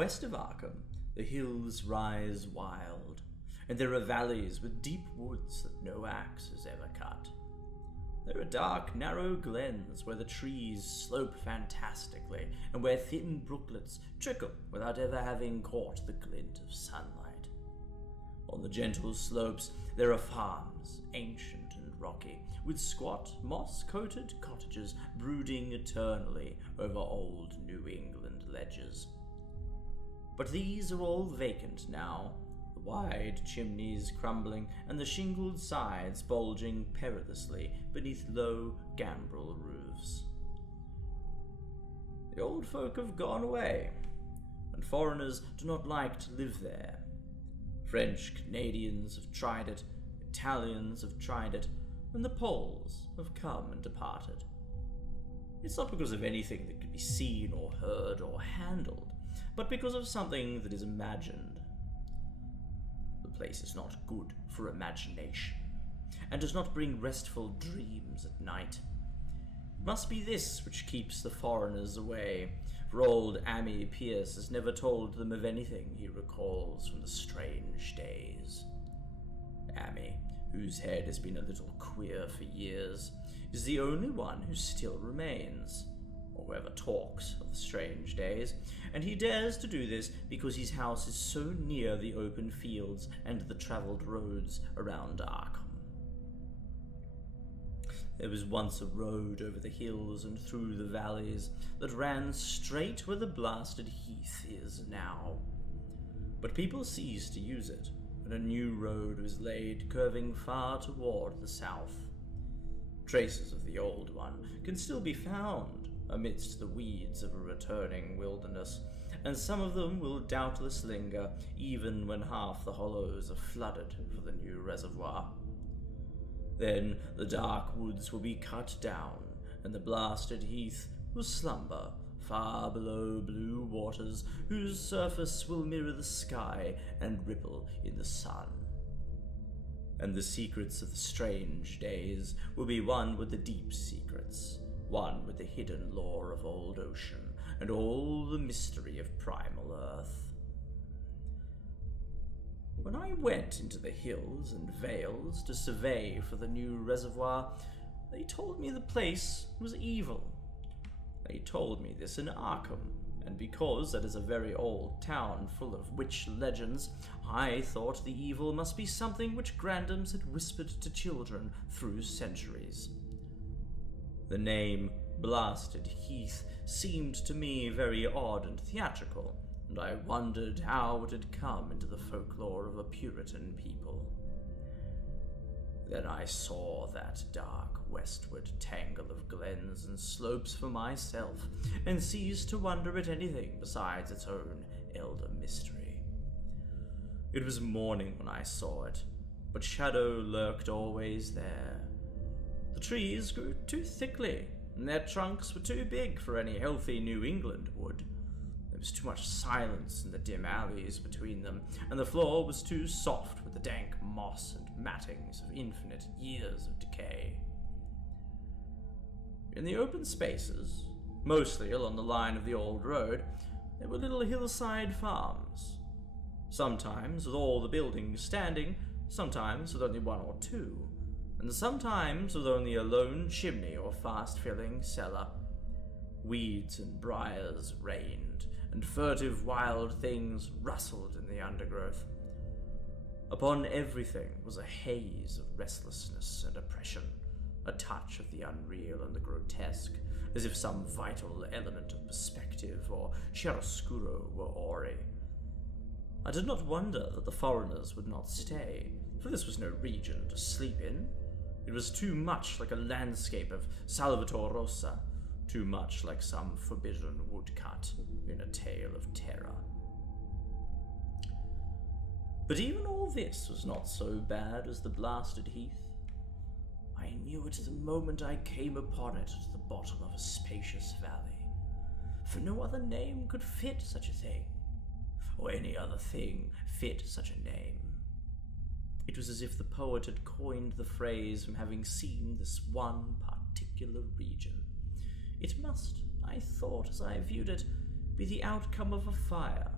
West of Arkham, the hills rise wild, and there are valleys with deep woods that no axe has ever cut. There are dark, narrow glens where the trees slope fantastically, and where thin brooklets trickle without ever having caught the glint of sunlight. On the gentle slopes there are farms, ancient and rocky, with squat, moss-coated cottages brooding eternally over old New England ledges. But these are all vacant now, the wide chimneys crumbling and the shingled sides bulging perilously beneath low gambrel roofs. The old folk have gone away, and foreigners do not like to live there. French Canadians have tried it, Italians have tried it, and the Poles have come and departed. It's not because of anything that could be seen or heard or handled, but because of something that is imagined. The place is not good for imagination, and does not bring restful dreams at night. It must be this which keeps the foreigners away, for old Ammi Pierce has never told them of anything he recalls from the strange days. Ammi, whose head has been a little queer for years, is the only one who still remains, or who ever talks of the strange days, and he dares to do this because his house is so near the open fields and the travelled roads around Arkham. There was once a road over the hills and through the valleys that ran straight where the blasted heath is now. But people ceased to use it, and a new road was laid curving far toward the south. Traces of the old one can still be found amidst the weeds of a returning wilderness, and some of them will doubtless linger even when half the hollows are flooded for the new reservoir. Then the dark woods will be cut down, and the blasted heath will slumber far below blue waters whose surface will mirror the sky and ripple in the sun. And the secrets of the strange days will be one with the deep secrets, one with the hidden lore of old ocean and all the mystery of primal earth. When I went into the hills and vales to survey for the new reservoir, they told me the place was evil. They told me this in Arkham, and because that is a very old town full of witch legends, I thought the evil must be something which grandams had whispered to children through centuries. The name Blasted Heath seemed to me very odd and theatrical, and I wondered how it had come into the folklore of a Puritan people. Then I saw that dark westward tangle of glens and slopes for myself, and ceased to wonder at anything besides its own elder mystery. It was morning when I saw it, but shadow lurked always there. The trees grew too thickly, and their trunks were too big for any healthy New England wood. There was too much silence in the dim alleys between them, and the floor was too soft with the dank moss and mattings of infinite years of decay. In the open spaces, mostly along the line of the old road, there were little hillside farms. Sometimes with all the buildings standing, sometimes with only one or two, and sometimes with only a lone chimney or fast-filling cellar. Weeds and briars reigned, and furtive wild things rustled in the undergrowth. Upon everything was a haze of restlessness and oppression, a touch of the unreal and the grotesque, as if some vital element of perspective or chiaroscuro were awry. I did not wonder that the foreigners would not stay, for this was no region to sleep in. It was too much like a landscape of Salvator Rosa, too much like some forbidden woodcut in a tale of terror. But even all this was not so bad as the blasted heath. I knew it the moment I came upon it at the bottom of a spacious valley, for no other name could fit such a thing, or any other thing fit such a name. It was as if the poet had coined the phrase from having seen this one particular region. It must, I thought as I viewed it, be the outcome of a fire,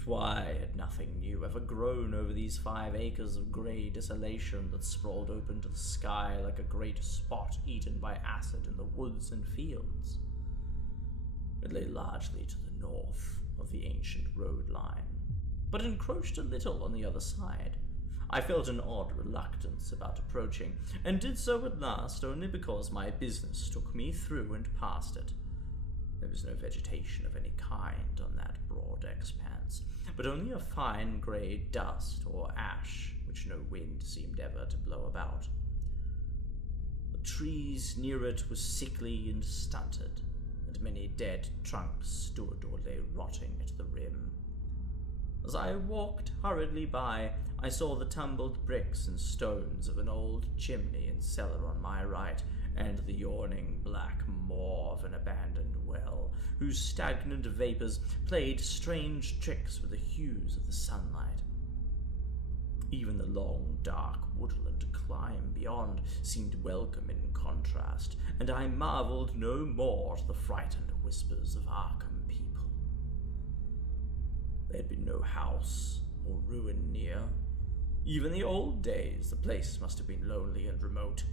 But why had nothing new ever grown over these 5 acres of grey desolation that sprawled open to the sky like a great spot eaten by acid in the woods and fields? It lay largely to the north of the ancient road line, but encroached a little on the other side. I felt an odd reluctance about approaching, and did so at last only because my business took me through and past it. There was no vegetation of any kind on that broad expanse, but only a fine grey dust or ash which no wind seemed ever to blow about. The trees near it were sickly and stunted, and many dead trunks stood or lay rotting at the rim. As I walked hurriedly by, I saw the tumbled bricks and stones of an old chimney and cellar on my right, and the yawning black maw of an abandoned well, whose stagnant vapors played strange tricks with the hues of the sunlight. Even the long, dark woodland climb beyond seemed welcome in contrast, and I marveled no more at the frightened whispers of Arkham people. There had been no house or ruin near. Even in the old days, the place must have been lonely and remote.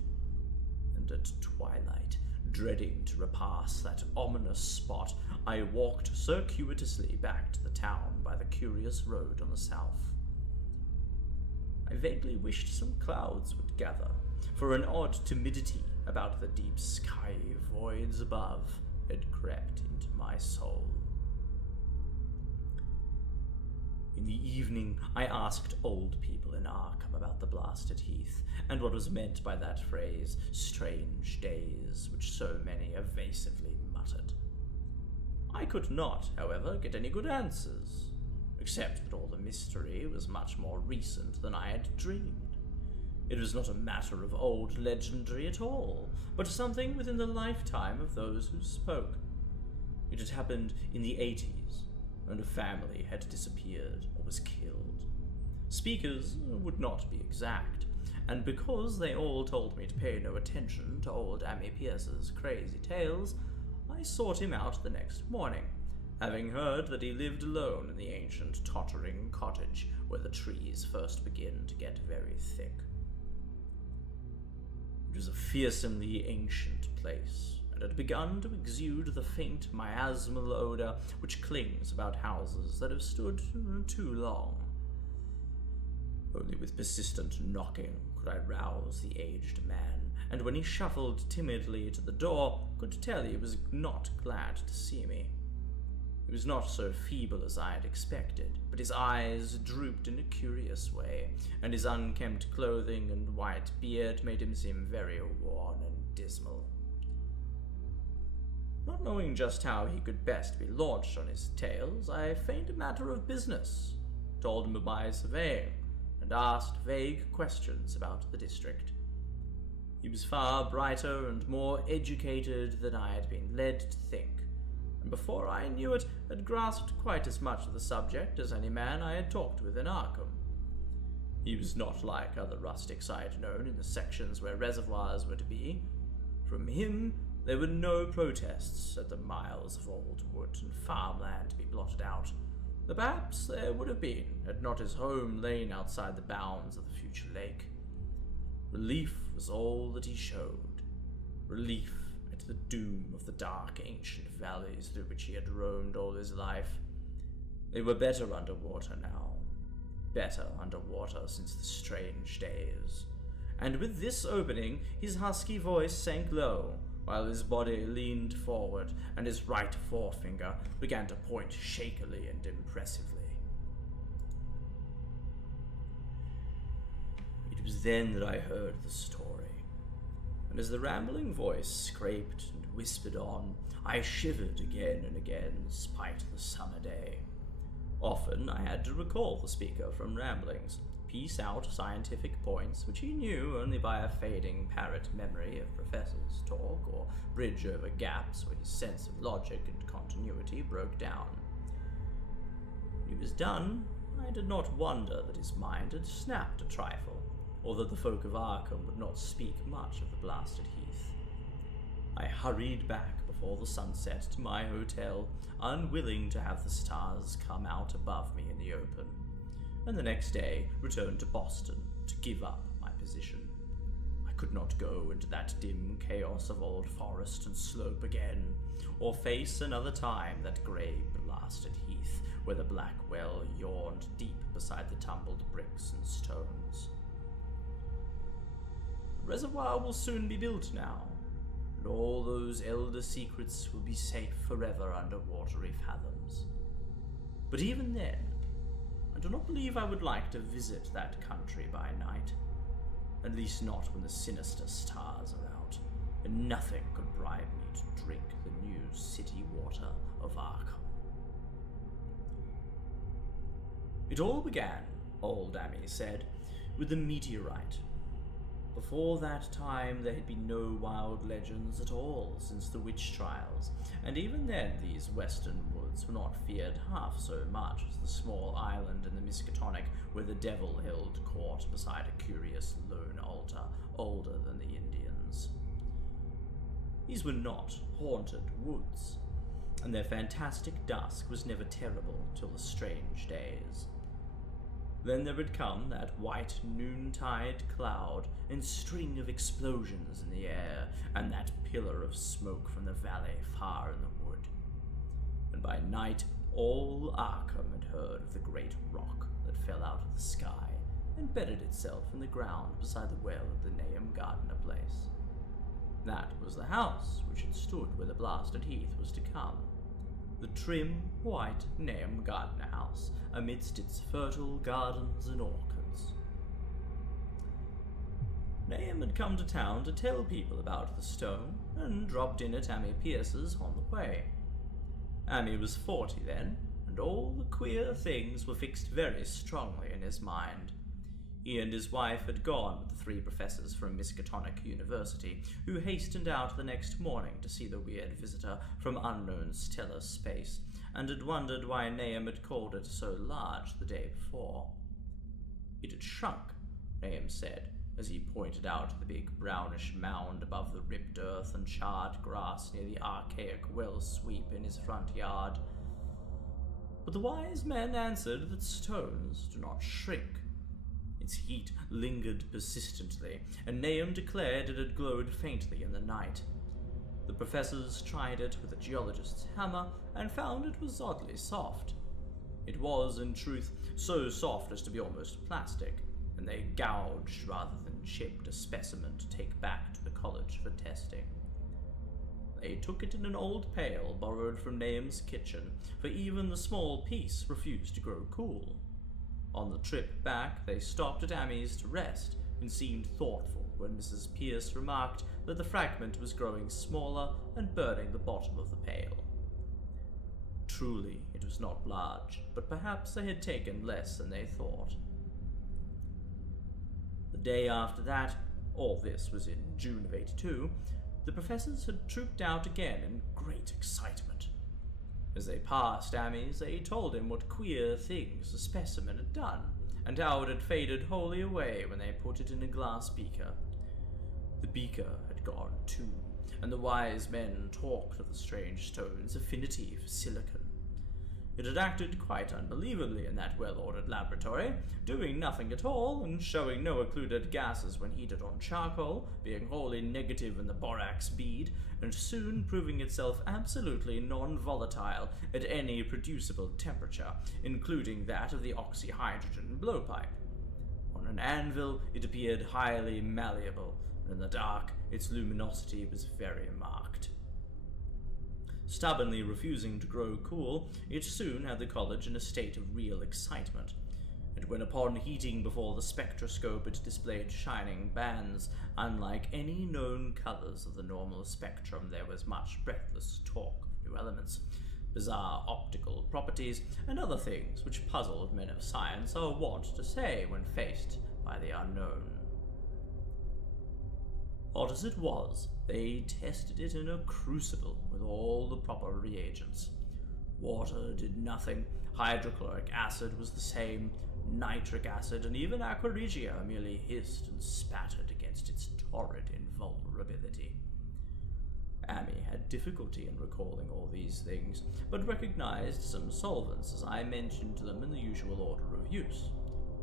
And at twilight, dreading to repass that ominous spot, I walked circuitously back to the town by the curious road on the south. I vaguely wished some clouds would gather, for an odd timidity about the deep sky voids above had crept into my soul. In the evening, I asked old people in Arkham about the blasted heath, and what was meant by that phrase, strange days, which so many evasively muttered. I could not, however, get any good answers, except that all the mystery was much more recent than I had dreamed. It was not a matter of old legendary at all, but something within the lifetime of those who spoke. It had happened in the 80s, and a family had disappeared or was killed. Speakers would not be exact, and because they all told me to pay no attention to old Ammi Pierce's crazy tales, I sought him out the next morning, having heard that he lived alone in the ancient tottering cottage where the trees first begin to get very thick. It was a fearsomely ancient place, and had begun to exude the faint miasmal odor which clings about houses that have stood too long. Only with persistent knocking could I rouse the aged man, and when he shuffled timidly to the door, could tell he was not glad to see me. He was not so feeble as I had expected, but his eyes drooped in a curious way, and his unkempt clothing and white beard made him seem very worn and dismal. Not knowing just how he could best be launched on his tales, I feigned a matter of business, told him of my surveying, and asked vague questions about the district. He was far brighter and more educated than I had been led to think, and before I knew it, had grasped quite as much of the subject as any man I had talked with in Arkham. He was not like other rustics I had known in the sections where reservoirs were to be. From him, there were no protests at the miles of old wood and farmland to be blotted out. But perhaps there would have been, had not his home lain outside the bounds of the future lake. Relief was all that he showed. Relief at the doom of the dark ancient valleys through which he had roamed all his life. They were better underwater now. Better underwater since the strange days. And with this opening, his husky voice sank low, while his body leaned forward and his right forefinger began to point shakily and impressively. It was then that I heard the story, and as the rambling voice scraped and whispered on, I shivered again and again, spite the summer day. Often I had to recall the speaker from ramblings, piece out scientific points which he knew only by a fading parrot memory of professors' talk, or bridge over gaps where his sense of logic and continuity broke down. When he was done, I did not wonder that his mind had snapped a trifle, or that the folk of Arkham would not speak much of the blasted heath. I hurried back before the sunset to my hotel, unwilling to have the stars come out above me in the open, and the next day returned to Boston to give up my position. I could not go into that dim chaos of old forest and slope again, or face another time that grey blasted heath where the black well yawned deep beside the tumbled bricks and stones. The reservoir will soon be built now, and all those elder secrets will be safe forever under watery fathoms. But even then, I do not believe I would like to visit that country by night, at least not when the sinister stars are out, and nothing could bribe me to drink the new city water of Arkham. It all began, old Amy said, with the meteorite. Before that time there had been no wild legends at all since the witch trials, and even then these western woods were not feared half so much as the small island in the Miskatonic where the devil held court beside a curious lone altar older than the Indians. These were not haunted woods, and their fantastic dusk was never terrible till the strange days. Then there would come that white noontide cloud and string of explosions in the air, and that pillar of smoke from the valley far in the wood. And by night all Arkham had heard of the great rock that fell out of the sky and bedded itself in the ground beside the well of the Nahum Gardner place. That was the house which had stood where the blasted heath was to come. The trim, white Nahum Gardner house, amidst its fertile gardens and orchards. Nahum had come to town to tell people about the stone, and dropped in at Amy Pierce's on the way. Amy was 40 then, and all the queer things were fixed very strongly in his mind. He and his wife had gone with the 3 professors from Miskatonic University, who hastened out the next morning to see the weird visitor from unknown stellar space, and had wondered why Nahum had called it so large the day before. It had shrunk, Nahum said, as he pointed out the big brownish mound above the ribbed earth and charred grass near the archaic well sweep in his front yard. But the wise men answered that stones do not shrink. Its heat lingered persistently, and Nahum declared it had glowed faintly in the night. The professors tried it with a geologist's hammer and found it was oddly soft. It was, in truth, so soft as to be almost plastic, and they gouged rather than chipped a specimen to take back to the college for testing. They took it in an old pail borrowed from Nahum's kitchen, for even the small piece refused to grow cool. On the trip back, they stopped at Amy's to rest, and seemed thoughtful when Mrs. Pierce remarked that the fragment was growing smaller and burning the bottom of the pail. Truly, it was not large, but perhaps they had taken less than they thought. The day after that, all this was in June of '82, the professors had trooped out again in great excitement. As they passed Amy's, they told him what queer things the specimen had done, and how it had faded wholly away when they put it in a glass beaker. The beaker had gone too, and the wise men talked of the strange stone's affinity for silicon. It had acted quite unbelievably in that well-ordered laboratory, doing nothing at all and showing no occluded gases when heated on charcoal, being wholly negative in the borax bead, and soon proving itself absolutely non-volatile at any producible temperature, including that of the oxyhydrogen blowpipe. On an anvil, it appeared highly malleable, and in the dark, its luminosity was very marked. Stubbornly refusing to grow cool, it soon had the college in a state of real excitement, and when upon heating before the spectroscope it displayed shining bands, unlike any known colors of the normal spectrum, there was much breathless talk of new elements, bizarre optical properties, and other things which puzzled men of science are wont to say when faced by the unknown. Odd as it was, they tested it in a crucible with all the proper reagents. Water did nothing, hydrochloric acid was the same, nitric acid and even aqua regia merely hissed and spattered against its torrid invulnerability. Amy had difficulty in recalling all these things, but recognized some solvents as I mentioned them in the usual order of use.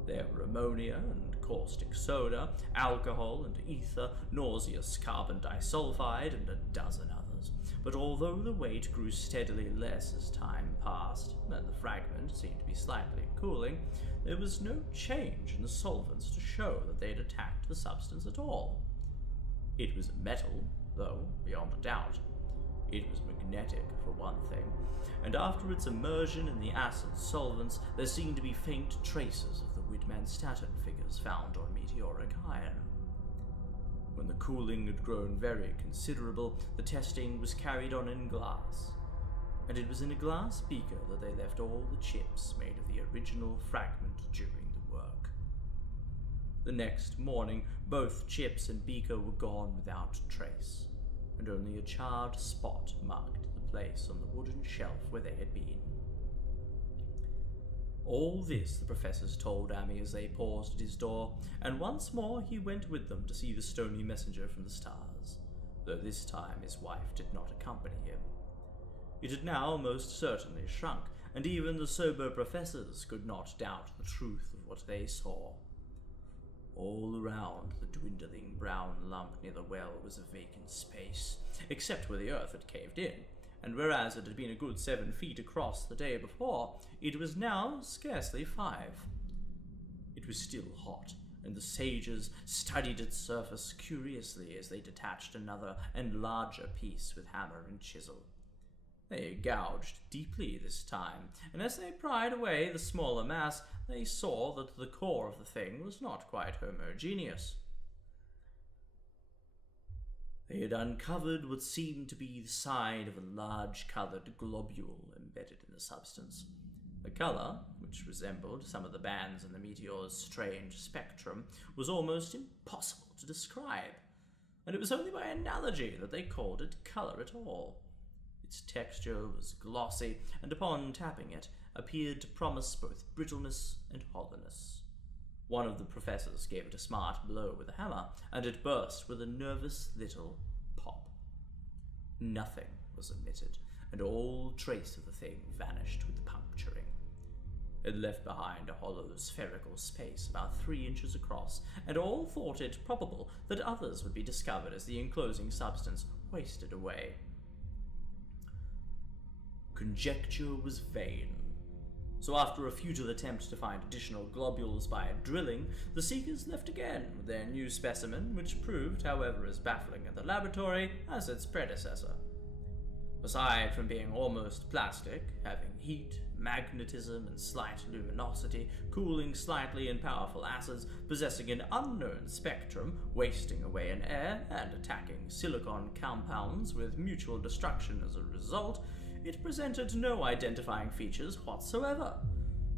There were ammonia and caustic soda, alcohol and ether, nauseous carbon disulfide, and a dozen others. But although the weight grew steadily less as time passed, and the fragment seemed to be slightly cooling, there was no change in the solvents to show that they had attacked the substance at all. It was a metal, though, beyond a doubt. It was magnetic, for one thing, and after its immersion in the acid solvents, there seemed to be faint traces of the Widmanstatten figures found on meteoric iron. When the cooling had grown very considerable, the testing was carried on in glass, and it was in a glass beaker that they left all the chips made of the original fragment during the work. The next morning, both chips and beaker were gone without trace, and only a charred spot marked the place on the wooden shelf where they had been. All this the professors told Amy as they paused at his door, and once more he went with them to see the stony messenger from the stars, though this time his wife did not accompany him. It had now most certainly shrunk, and even the sober professors could not doubt the truth of what they saw. All around the dwindling brown lump near the well was a vacant space, except where the earth had caved in, and whereas it had been a good 7 feet across the day before, it was now scarcely 5. It was still hot, and the sages studied its surface curiously as they detached another and larger piece with hammer and chisel. They gouged deeply this time, and as they pried away the smaller mass, they saw that the core of the thing was not quite homogeneous. They had uncovered what seemed to be the side of a large coloured globule embedded in the substance. The colour, which resembled some of the bands in the meteor's strange spectrum, was almost impossible to describe, and it was only by analogy that they called it colour at all. Its texture was glossy, and upon tapping it, appeared to promise both brittleness and hollowness. One of the professors gave it a smart blow with a hammer, and it burst with a nervous little pop. Nothing was emitted, and all trace of the thing vanished with the puncturing. It left behind a hollow spherical space about 3 inches across, and all thought it probable that others would be discovered as the enclosing substance wasted away. Conjecture was vain. So after a futile attempt to find additional globules by drilling, the seekers left again with their new specimen, which proved, however, as baffling in the laboratory as its predecessor. Aside from being almost plastic, having heat, magnetism, and slight luminosity, cooling slightly in powerful acids, possessing an unknown spectrum, wasting away in air, and attacking silicon compounds with mutual destruction as a result, it presented no identifying features whatsoever.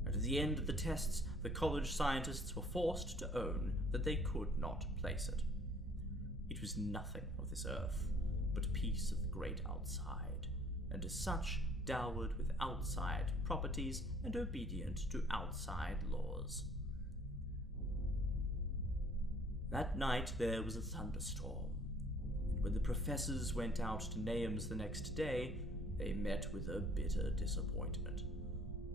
At the end of the tests, the college scientists were forced to own that they could not place it. It was nothing of this earth, but a piece of the great outside, and as such, dowered with outside properties and obedient to outside laws. That night there was a thunderstorm, and when the professors went out to Nahum's the next day, they met with a bitter disappointment.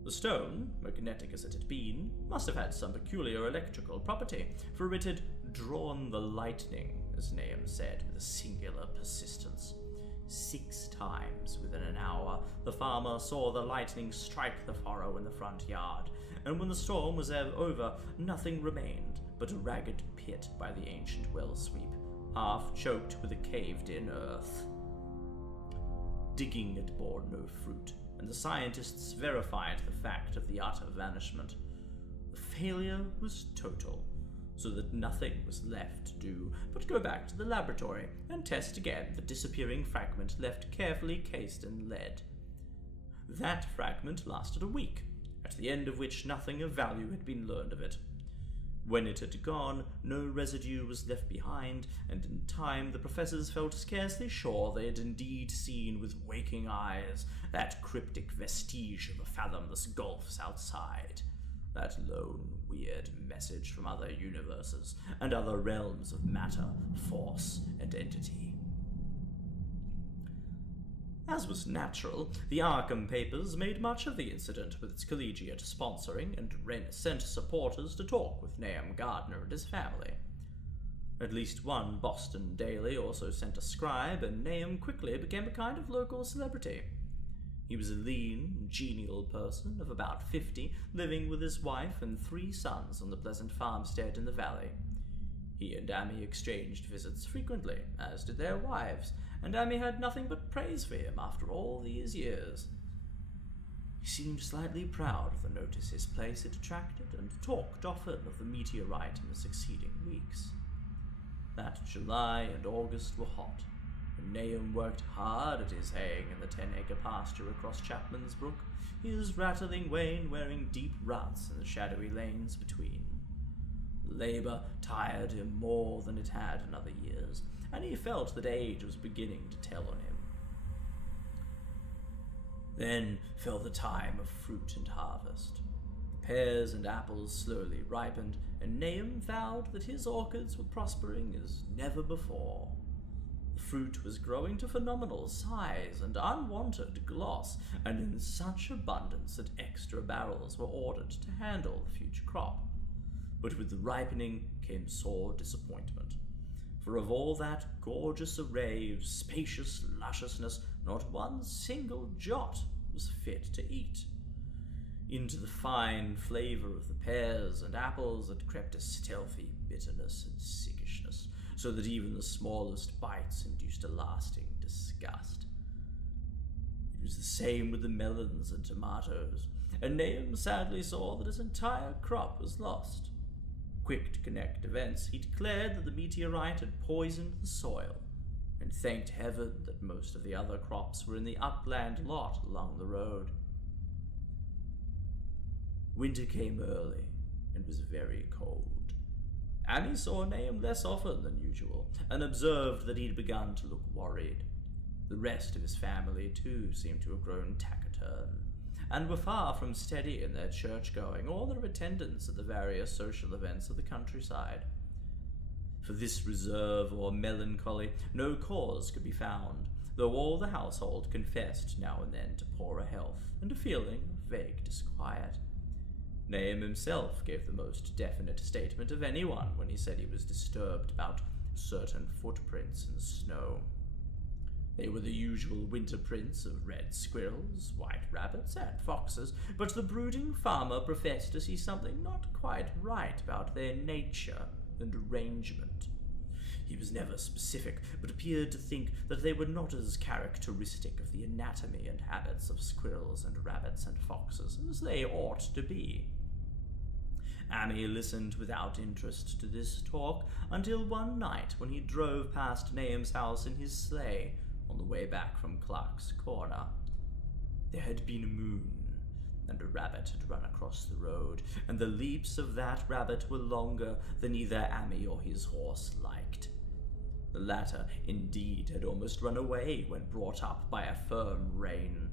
The stone, magnetic as it had been, must have had some peculiar electrical property, for it had drawn the lightning, as Nahum said with a singular persistence. 6 times within an hour, the farmer saw the lightning strike the furrow in the front yard, and when the storm was over, nothing remained but a ragged pit by the ancient well sweep, half choked with a caved-in earth. Digging had borne no fruit, and the scientists verified the fact of the utter vanishment. The failure was total, so that nothing was left to do but go back to the laboratory and test again the disappearing fragment left carefully cased in lead. That fragment lasted a week, at the end of which nothing of value had been learned of it. When it had gone, no residue was left behind, and in time the professors felt scarcely sure they had indeed seen with waking eyes that cryptic vestige of the fathomless gulfs outside, that lone, weird message from other universes and other realms of matter, force, and entity. As was natural, the Arkham papers made much of the incident, with its collegiate sponsoring, and sent supporters to talk with Nahum Gardner and his family. At least one Boston daily also sent a scribe, and Nahum quickly became a kind of local celebrity. He was a lean, genial person of about 50, living with his wife and 3 sons on the pleasant farmstead in the valley. He and Amy exchanged visits frequently, as did their wives, and Amy had nothing but praise for him after all these years. He seemed slightly proud of the notice his place had attracted, and talked often of the meteorite in the succeeding weeks. That July and August were hot, and Nahum worked hard at his haying in the 10-acre pasture across Chapman's Brook, his rattling wain wearing deep ruts in the shadowy lanes between. Labor tired him more than it had in other years, and he felt that age was beginning to tell on him. Then fell the time of fruit and harvest. The pears and apples slowly ripened, and Nahum vowed that his orchards were prospering as never before. The fruit was growing to phenomenal size and unwanted gloss, and in such abundance that extra barrels were ordered to handle the future crop. But with the ripening came sore disappointment, for of all that gorgeous array of spacious lusciousness, not one single jot was fit to eat. Into the fine flavor of the pears and apples had crept a stealthy bitterness and sickishness, so that even the smallest bites induced a lasting disgust. It was the same with the melons and tomatoes, and Nahum sadly saw that his entire crop was lost. Quick to connect events, he declared that the meteorite had poisoned the soil, and thanked heaven that most of the other crops were in the upland lot along the road. Winter came early, and was very cold. Annie saw Nahum less often than usual, and observed that he'd begun to look worried. The rest of his family, too, seemed to have grown taciturn, and were far from steady in their church-going or their attendance at the various social events of the countryside. For this reserve or melancholy no cause could be found, though all the household confessed now and then to poorer health and a feeling of vague disquiet. Nahum himself gave the most definite statement of anyone when he said he was disturbed about certain footprints in the snow. They were the usual winter prints of red squirrels, white rabbits, and foxes, but the brooding farmer professed to see something not quite right about their nature and arrangement. He was never specific, but appeared to think that they were not as characteristic of the anatomy and habits of squirrels and rabbits and foxes as they ought to be. Amy listened without interest to this talk until one night when he drove past Nahum's house in his sleigh on the way back from Clark's Corner. There had been a moon, and a rabbit had run across the road, and the leaps of that rabbit were longer than either Amy or his horse liked. The latter, indeed, had almost run away when brought up by a firm rein.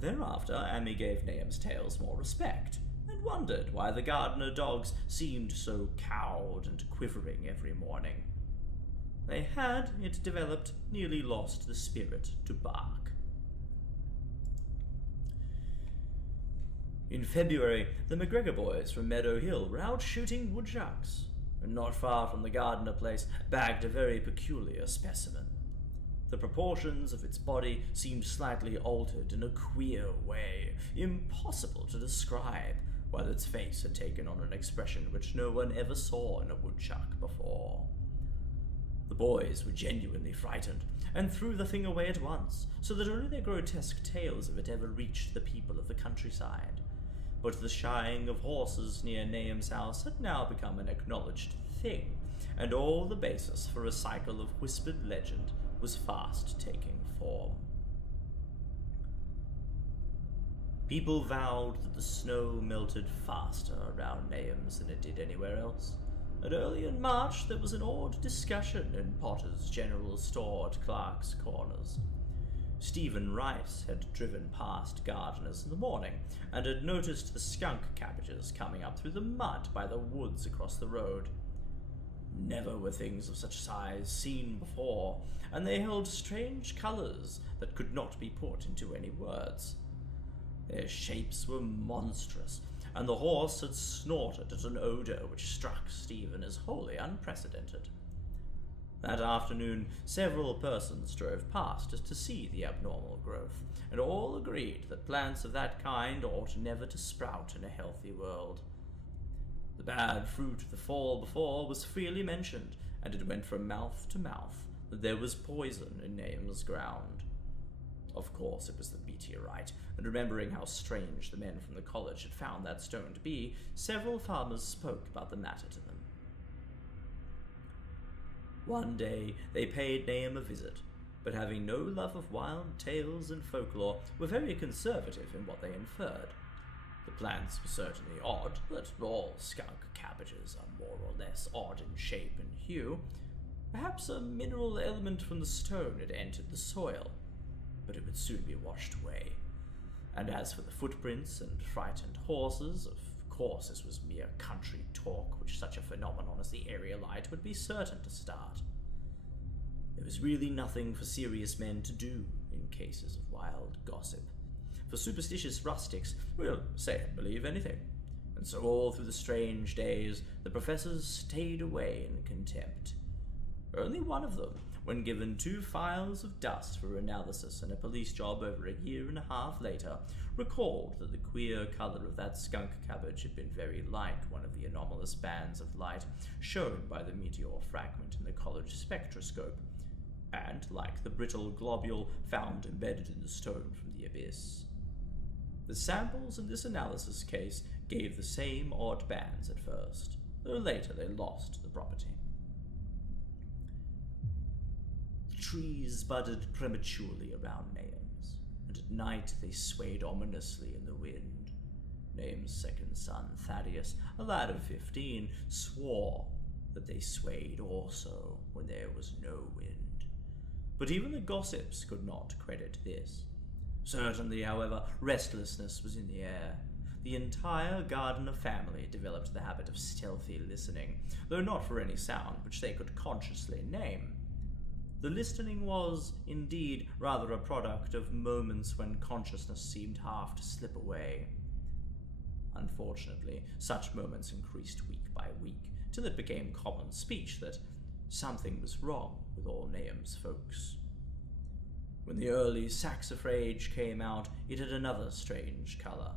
Thereafter, Amy gave Nahum's tales more respect, and wondered why the Gardner dogs seemed so cowed and quivering every morning. They had, it developed, nearly lost the spirit to bark. In February, the McGregor boys from Meadow Hill were out shooting woodchucks, and not far from the Gardner place bagged a very peculiar specimen. The proportions of its body seemed slightly altered in a queer way, impossible to describe, while its face had taken on an expression which no one ever saw in a woodchuck before. The boys were genuinely frightened, and threw the thing away at once, so that only their grotesque tales of it ever reached the people of the countryside. But the shying of horses near Nahum's house had now become an acknowledged thing, and all the basis for a cycle of whispered legend was fast taking form. People vowed that the snow melted faster around Nahum's than it did anywhere else, and early in March there was an odd discussion in Potter's General Store at Clark's Corners. Stephen Rice had driven past Gardner's in the morning, and had noticed the skunk cabbages coming up through the mud by the woods across the road. Never were things of such size seen before, and they held strange colors that could not be put into any words. Their shapes were monstrous, and the horse had snorted at an odor which struck Stephen as wholly unprecedented. That afternoon, several persons drove past as to see the abnormal growth, and all agreed that plants of that kind ought never to sprout in a healthy world. The bad fruit of the fall before was freely mentioned, and it went from mouth to mouth that there was poison in Nahum's ground. Of course, it was the meteorite, and remembering how strange the men from the college had found that stone to be, several farmers spoke about the matter to them. One day they paid Nahum a visit, but having no love of wild tales and folklore, were very conservative in what they inferred. The plants were certainly odd, but all skunk cabbages are more or less odd in shape and hue. Perhaps a mineral element from the stone had entered the soil, but it would soon be washed away. And as for the footprints and frightened horses, of course this was mere country talk which such a phenomenon as the aerialite would be certain to start. There was really nothing for serious men to do in cases of wild gossip. For superstitious rustics will say and believe anything, and so all through the strange days the professors stayed away in contempt. Only one of them, when given 2 files of dust for analysis and a police job over a year and a half later, recalled that the queer color of that skunk cabbage had been very like one of the anomalous bands of light shown by the meteor fragment in the college spectroscope, and like the brittle globule found embedded in the stone from the abyss. The samples in this analysis case gave the same odd bands at first, though later they lost the property. The trees budded prematurely around Nahum's, and at night they swayed ominously in the wind. Nahum's second son, Thaddeus, a lad of 15, swore that they swayed also when there was no wind. But even the gossips could not credit this. Certainly, however, restlessness was in the air. The entire Gardner family developed the habit of stealthy listening, though not for any sound which they could consciously name. The listening was, indeed, rather a product of moments when consciousness seemed half to slip away. Unfortunately, such moments increased week by week, till it became common speech that something was wrong with all Nahum's folks. When the early saxifrage came out, it had another strange color,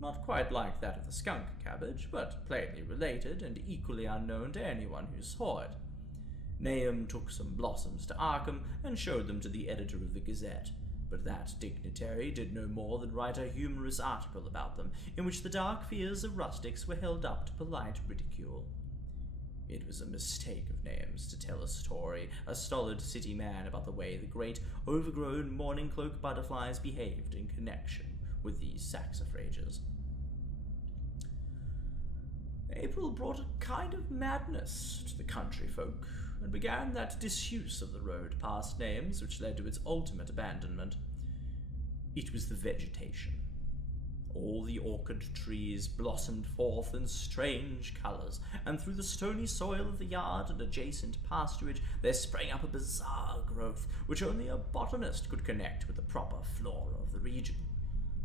not quite like that of the skunk cabbage, but plainly related and equally unknown to anyone who saw it. Nahum took some blossoms to Arkham and showed them to the editor of the Gazette, but that dignitary did no more than write a humorous article about them, in which the dark fears of rustics were held up to polite ridicule. It was a mistake of Nahum's to tell a story, a stolid city man, about the way the great, overgrown morning cloak butterflies behaved in connection with these saxifrages. April brought a kind of madness to the country folk, and began that disuse of the road past Nahum's which led to its ultimate abandonment. It was the vegetation. All the orchid trees blossomed forth in strange colors, and through the stony soil of the yard and adjacent pasturage there sprang up a bizarre growth which only a botanist could connect with the proper flora of the region.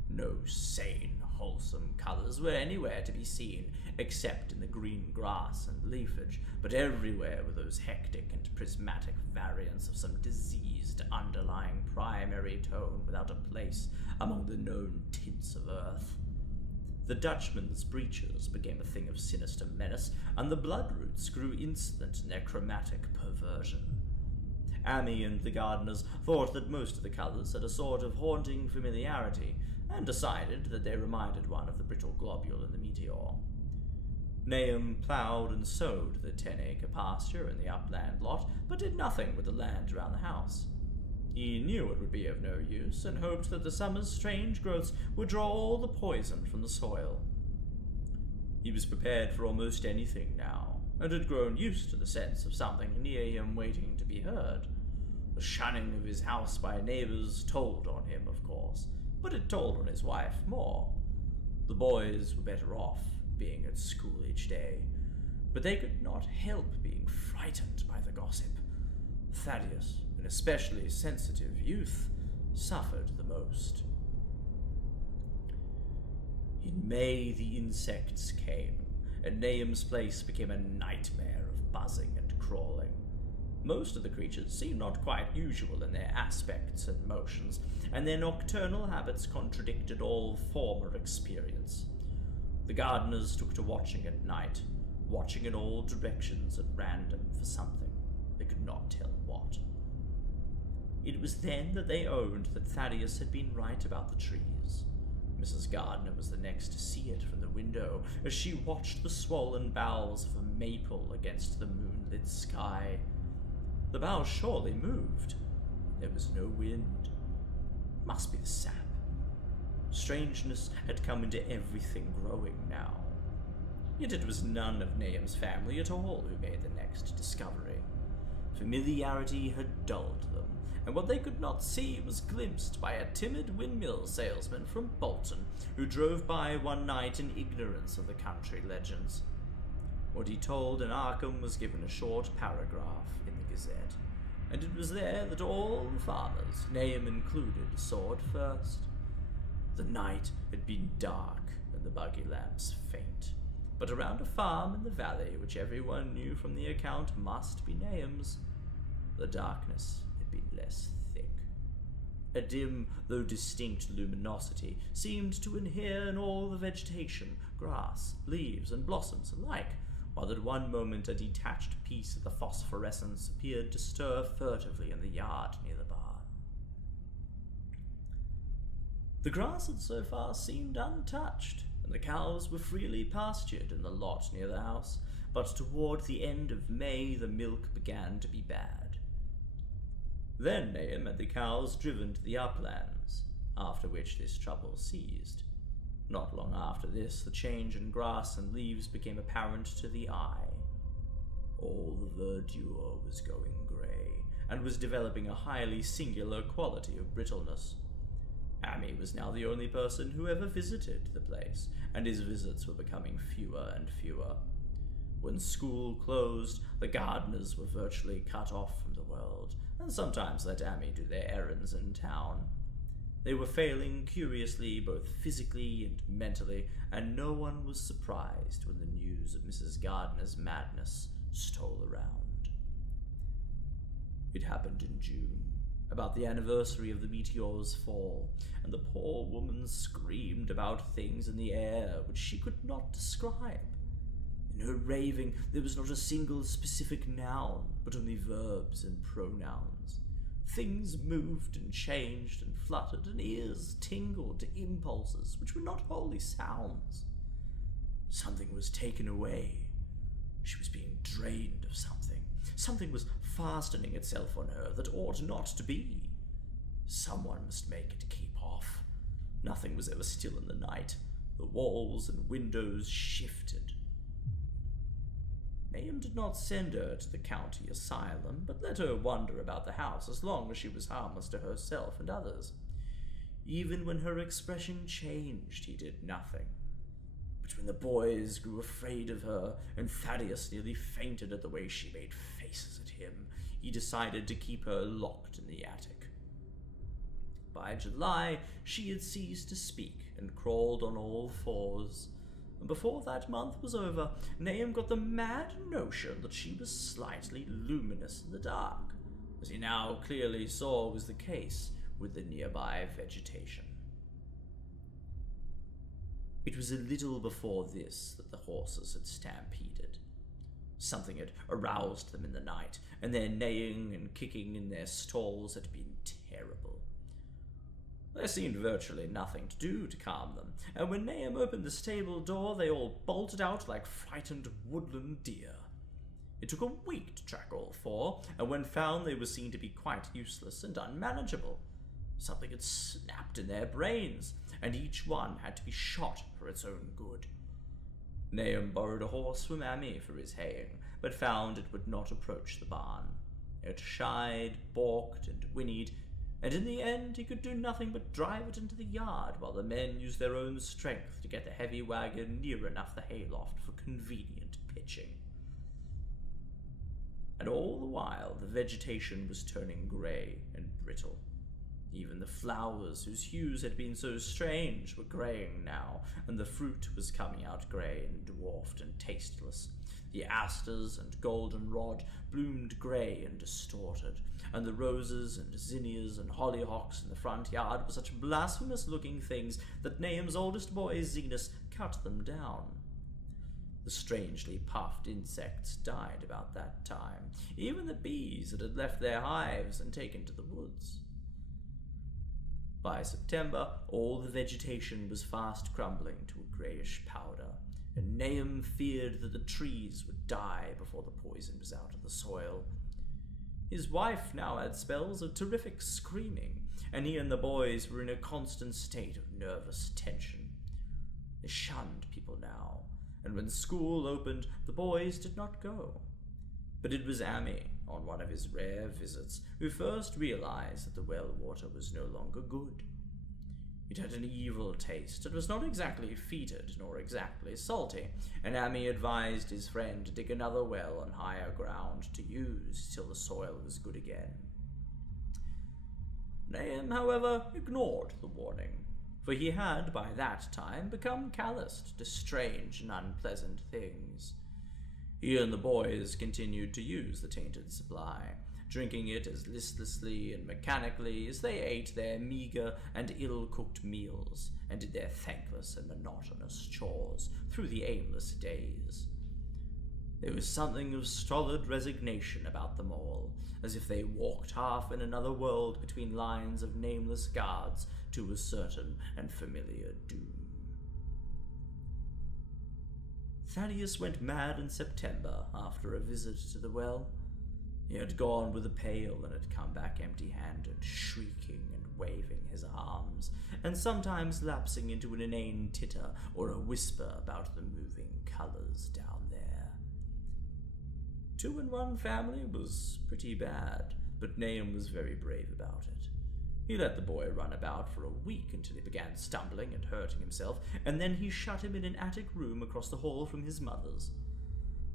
No sane, wholesome colors were anywhere to be seen, except in the green grass and leafage, but everywhere were those hectic and prismatic variants of some diseased underlying primary tone without a place among the known tints of earth. The Dutchman's breeches became a thing of sinister menace, and the bloodroots grew insolent in their chromatic perversion. Amy and the gardeners thought that most of the colors had a sort of haunting familiarity, and decided that they reminded one of the brittle globule in the meteor. Nahum plowed and sowed the 10-acre pasture in the upland lot, but did nothing with the land around the house. He knew it would be of no use, and hoped that the summer's strange growths would draw all the poison from the soil. He was prepared for almost anything now, and had grown used to the sense of something near him waiting to be heard. The shunning of his house by neighbors told on him, of course, but it told on his wife more. The boys were better off being at school each day. but they could not help being frightened by the gossip. Thaddeus, an especially sensitive youth, suffered the most. In May, the insects came, and Nahum's place became a nightmare of buzzing and crawling. Most of the creatures seemed not quite usual in their aspects and motions, and their nocturnal habits contradicted all former experience. The gardeners took to watching at night, watching in all directions at random for something, they could not tell what. It was then that they owned that Thaddeus had been right about the trees. Mrs. Gardner was the next to see it from the window as she watched the swollen boughs of a maple against the moonlit sky. The boughs surely moved. There was no wind. Must be the sap. Strangeness had come into everything growing now. Yet it was none of Nahum's family at all who made the next discovery. Familiarity had dulled them, and what they could not see was glimpsed by a timid windmill salesman from Bolton who drove by one night in ignorance of the country legends. What he told in Arkham was given a short paragraph in the Gazette, and it was there that all the farmers, Nahum included, saw it first. The night had been dark and the buggy lamps faint, but around a farm in the valley, which everyone knew from the account must be Nahum's, the darkness had been less thick. A dim, though distinct luminosity seemed to inhere in all the vegetation, grass, leaves, and blossoms alike, while at one moment a detached piece of the phosphorescence appeared to stir furtively in the yard near the barn. The grass had so far seemed untouched, and the cows were freely pastured in the lot near the house, but toward the end of May the milk began to be bad. Then Nahum had the cows driven to the uplands, after which this trouble ceased. Not long after this, the change in grass and leaves became apparent to the eye. All the verdure was going grey, and was developing a highly singular quality of brittleness. Amy was now the only person who ever visited the place, and his visits were becoming fewer and fewer. When school closed, the gardeners were virtually cut off from the world, and sometimes let Amy do their errands in town. They were failing curiously both physically and mentally, and no one was surprised when the news of Mrs. Gardner's madness stole around. It happened in June, about the anniversary of the meteor's fall, and the poor woman screamed about things in the air which she could not describe. In her raving, there was not a single specific noun, but only verbs and pronouns. Things moved and changed and fluttered, and ears tingled to impulses which were not wholly sounds. Something was taken away. She was being drained of something. Something was fastening itself on her that ought not to be. Someone must make it keep off. Nothing was ever still in the night. The walls and windows shifted. Nahum did not send her to the county asylum, but let her wander about the house as long as she was harmless to herself and others. Even when her expression changed, he did nothing. But when the boys grew afraid of her, and Thaddeus nearly fainted at the way she made faces at him, he decided to keep her locked in the attic. By July, she had ceased to speak and crawled on all fours. And before that month was over, Nahum got the mad notion that she was slightly luminous in the dark, as he now clearly saw was the case with the nearby vegetation. It was a little before this that the horses had stampeded. Something had aroused them in the night, and their neighing and kicking in their stalls had been terrible. There seemed virtually nothing to do to calm them, and when Nahum opened the stable door, they all bolted out like frightened woodland deer. It took a week to track all four, and when found they were seen to be quite useless and unmanageable. Something had snapped in their brains, and each one had to be shot for its own good. Nahum borrowed a horse from Amy for his haying, but found it would not approach the barn. It shied, balked, and whinnied, and in the end he could do nothing but drive it into the yard while the men used their own strength to get the heavy wagon near enough the hayloft for convenient pitching. and all the while the vegetation was turning grey and brittle. Even the flowers, whose hues had been so strange, were greying now, and the fruit was coming out grey and dwarfed and tasteless. The asters and goldenrod bloomed grey and distorted, and the roses and zinnias and hollyhocks in the front yard were such blasphemous-looking things that Nahum's oldest boy, Zenas, cut them down. The strangely puffed insects died about that time, even the bees that had left their hives and taken to the woods. By September, all the vegetation was fast crumbling to a greyish powder, and Nahum feared that the trees would die before the poison was out of the soil. His wife now had spells of terrific screaming, and he and the boys were in a constant state of nervous tension. They shunned people now, and when school opened, the boys did not go. But it was Ammi, on one of his rare visits, who first realized that the well water was no longer good. It had an evil taste. It was not exactly fetid, nor exactly salty, and Ammi advised his friend to dig another well on higher ground to use till the soil was good again. Nahum, however, ignored the warning, for he had by that time become calloused to strange and unpleasant things. He and the boys continued to use the tainted supply, drinking it as listlessly and mechanically as they ate their meager and ill-cooked meals and did their thankless and monotonous chores through the aimless days. There was something of stolid resignation about them all, as if they walked half in another world between lines of nameless guards to a certain and familiar doom. Thaddeus went mad in September after a visit to the well. He had gone with a pail and had come back empty-handed, shrieking and waving his arms, and sometimes lapsing into an inane titter or a whisper about the moving colours down there. 2-in-1 family was pretty bad, but Nahum was very brave about it. He let the boy run about for a week until he began stumbling and hurting himself, and then he shut him in an attic room across the hall from his mother's.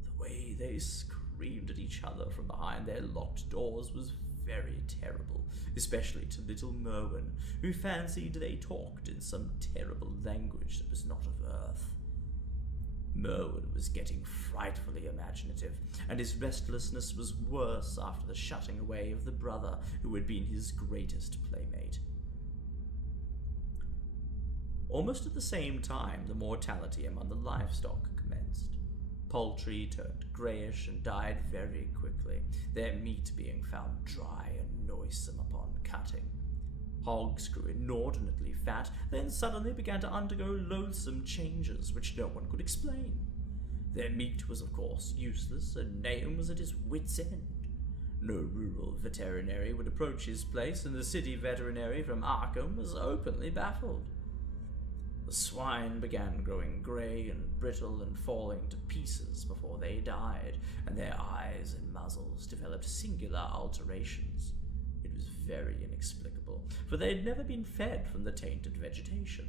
The way they screamed at each other from behind their locked doors was very terrible, especially to little Merwin, who fancied they talked in some terrible language that was not of earth. Merwin was getting frightfully imaginative, and his restlessness was worse after the shutting away of the brother who had been his greatest playmate. Almost at the same time, the mortality among the livestock commenced. Poultry turned greyish and died very quickly, their meat being found dry and noisome upon cutting. Hogs grew inordinately fat, then suddenly began to undergo loathsome changes which no one could explain. Their meat was of course useless, and Nahum was at his wits' end. No rural veterinary would approach his place, and the city veterinary from Arkham was openly baffled. The swine began growing grey and brittle and falling to pieces before they died, and their eyes and muzzles developed singular alterations. It was very inexplicable, for they had never been fed from the tainted vegetation.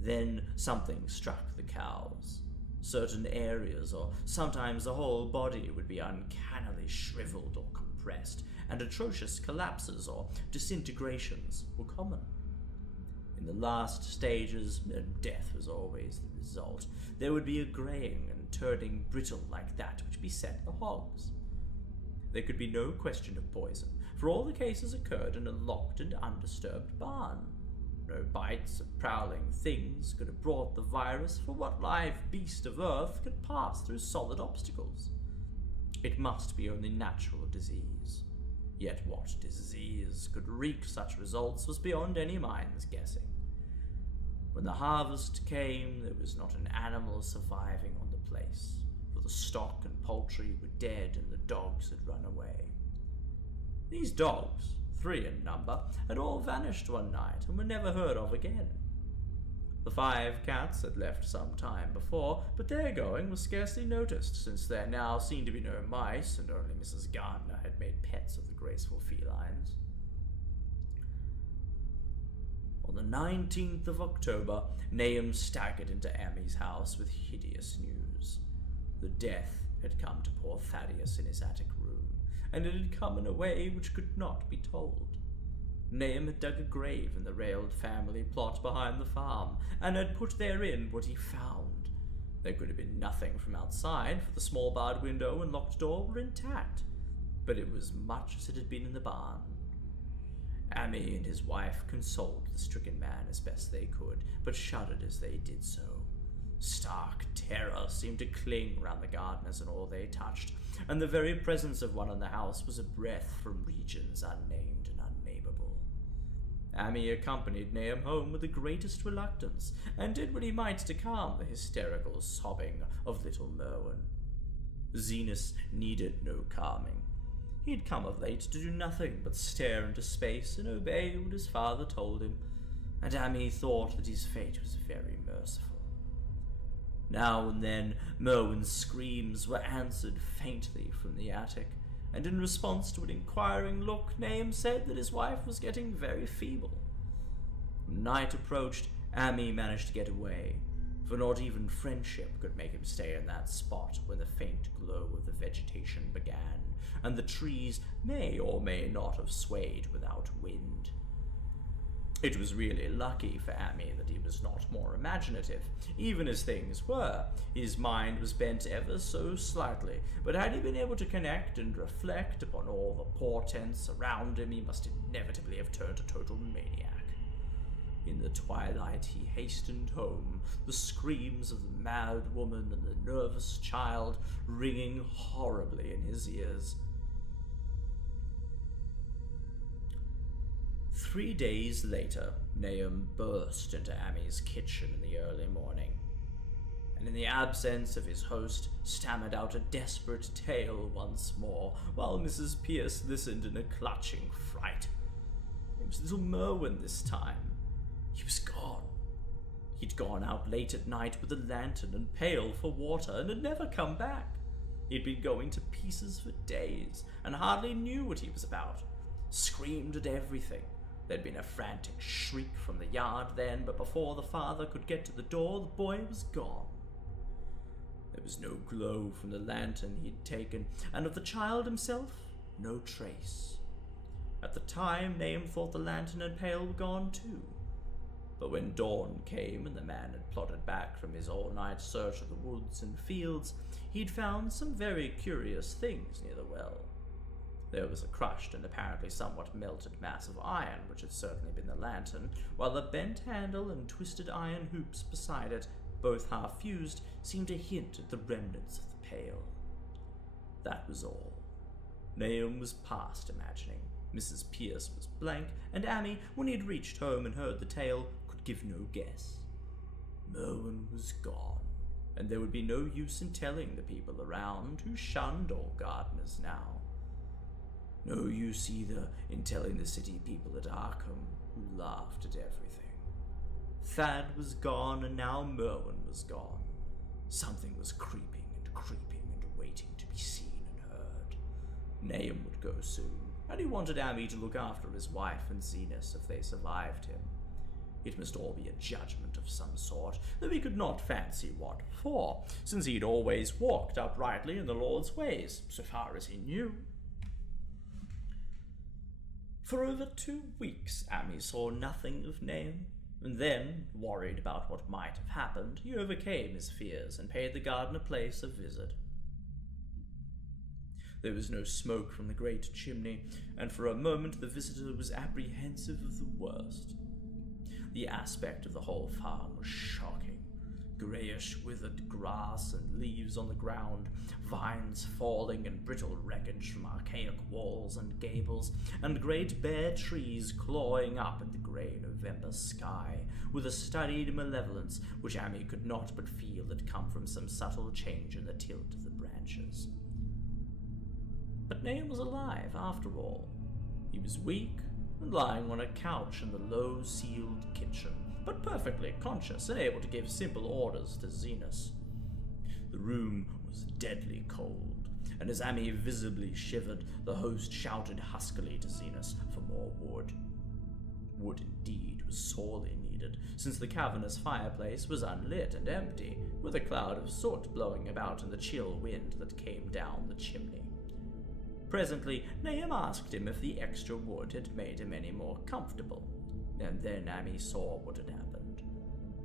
Then something struck the cows. Certain areas, or sometimes the whole body, would be uncannily shriveled or compressed, and atrocious collapses or disintegrations were common. In the last stages, death was always the result. There would be a greying and turning brittle like that which beset the hogs. There could be no question of poison, for all the cases occurred in a locked and undisturbed barn. No bites of prowling things could have brought the virus, for what live beast of earth could pass through solid obstacles? It must be only natural disease. Yet what disease could wreak such results was beyond any mind's guessing. When the harvest came, there was not an animal surviving on the place, for the stock and poultry were dead and the dogs had run away. These dogs, 3 in number, had all vanished one night and were never heard of again. The 5 cats had left some time before, but their going was scarcely noticed, since there now seemed to be no mice, and only Mrs. Gardner had made pets of the graceful felines. On the 19th of October, Nahum staggered into Ammi's house with hideous news. The death had come to poor Thaddeus in his attic room, and it had come in a way which could not be told. Nahum had dug a grave in the railed family plot behind the farm, and had put therein what he found. There could have been nothing from outside, for the small barred window and locked door were intact, but it was much as it had been in the barn. Ammi and his wife consoled the stricken man as best they could, but shuddered as they did so. Stark terror seemed to cling round the gardeners and all they touched, and the very presence of one in the house was a breath from regions unnamed and unnamable. Ammi accompanied Nahum home with the greatest reluctance, and did what he might to calm the hysterical sobbing of little Merwin. Zenas needed no calming. He had come of late to do nothing but stare into space and obey what his father told him, and Ammi thought that his fate was very merciful. Now and then, Merwin's screams were answered faintly from the attic, and in response to an inquiring look, Nahum said that his wife was getting very feeble. When night approached, Ammi managed to get away, for not even friendship could make him stay in that spot when the faint glow of the vegetation began, and the trees may or may not have swayed without wind. It was really lucky for Ammi that he was not more imaginative. Even as things were, his mind was bent ever so slightly, but had he been able to connect and reflect upon all the portents around him, he must inevitably have turned a total maniac. In the twilight he hastened home, the screams of the mad woman and the nervous child ringing horribly in his ears. 3 days later, Nahum burst into Ammi's kitchen in the early morning, and in the absence of his host, stammered out a desperate tale once more, while Mrs. Pierce listened in a clutching fright. It was little Merwin this time. He was gone. He'd gone out late at night with a lantern and pail for water, and had never come back. He'd been going to pieces for days, and hardly knew what he was about. Screamed at everything. There'd been a frantic shriek from the yard then, but before the father could get to the door, the boy was gone. There was no glow from the lantern he'd taken, and of the child himself, no trace. At the time, Nahum thought the lantern and pail were gone too. But when dawn came and the man had plodded back from his all-night search of the woods and fields, he'd found some very curious things near the well. There was a crushed and apparently somewhat melted mass of iron, which had certainly been the lantern, while the bent handle and twisted iron hoops beside it, both half-fused, seemed to hint at the remnants of the pail. That was all. Nahum was past imagining. Mrs. Pierce was blank, and Ammi, when he had reached home and heard the tale, could give no guess. Merwin was gone, and there would be no use in telling the people around, who shunned all gardeners now. No use either in telling the city people at Arkham, who laughed at everything. Thad was gone, and now Merwin was gone. Something was creeping and waiting to be seen and heard. Nahum would go soon, and he wanted Ammi to look after his wife and Zenas if they survived him. It must all be a judgment of some sort, though he could not fancy what for, since he had always walked uprightly in the Lord's ways, so far as he knew. For over 2 weeks, Ammi saw nothing of Nahum, and then, worried about what might have happened, he overcame his fears and paid the gardener place a visit. There was no smoke from the great chimney, and for a moment the visitor was apprehensive of the worst. The aspect of the whole farm was shocking. Greyish withered grass and leaves on the ground, vines falling and brittle wreckage from archaic walls and gables, and great bare trees clawing up at the grey November sky, with a studied malevolence which Ammi could not but feel had come from some subtle change in the tilt of the branches. But Nahum was alive, after all. He was weak, and lying on a couch in the low-ceiled kitchen, but perfectly conscious and able to give simple orders to Zenas. The room was deadly cold, and as Ammi visibly shivered, the host shouted huskily to Zenas for more wood. Wood indeed was sorely needed, since the cavernous fireplace was unlit and empty, with a cloud of soot blowing about in the chill wind that came down the chimney. Presently, Nahum asked him if the extra wood had made him any more comfortable, and then Amy saw what had happened.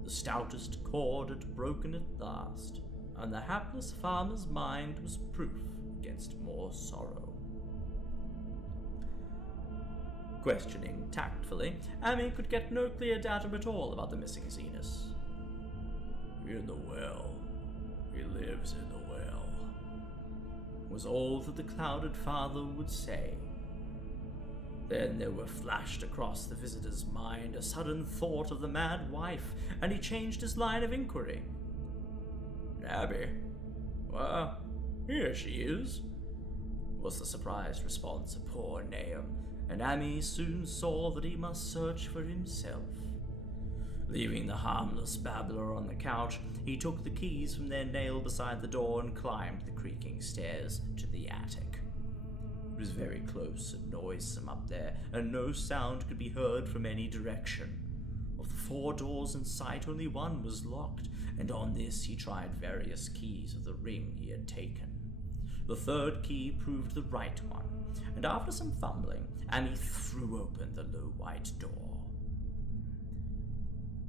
The stoutest cord had broken at last, and the hapless farmer's mind was proof against more sorrow. Questioning tactfully, Amy could get no clear datum at all about the missing Zenas. "In the well. He lives in the well," was all that the clouded father would say. Then there were flashed across the visitor's mind a sudden thought of the mad wife, and he changed his line of inquiry. "Abby? Well, here she is," was the surprised response of poor Nahum, and Amy soon saw that he must search for himself. Leaving the harmless babbler on the couch, he took the keys from their nail beside the door and climbed the creaking stairs to the attic. It was very close and noisome up there, and no sound could be heard from any direction. Of the 4 doors in sight, only one was locked, and on this he tried various keys of the ring he had taken. The 3rd key proved the right one, and after some fumbling, Amy threw open the low white door.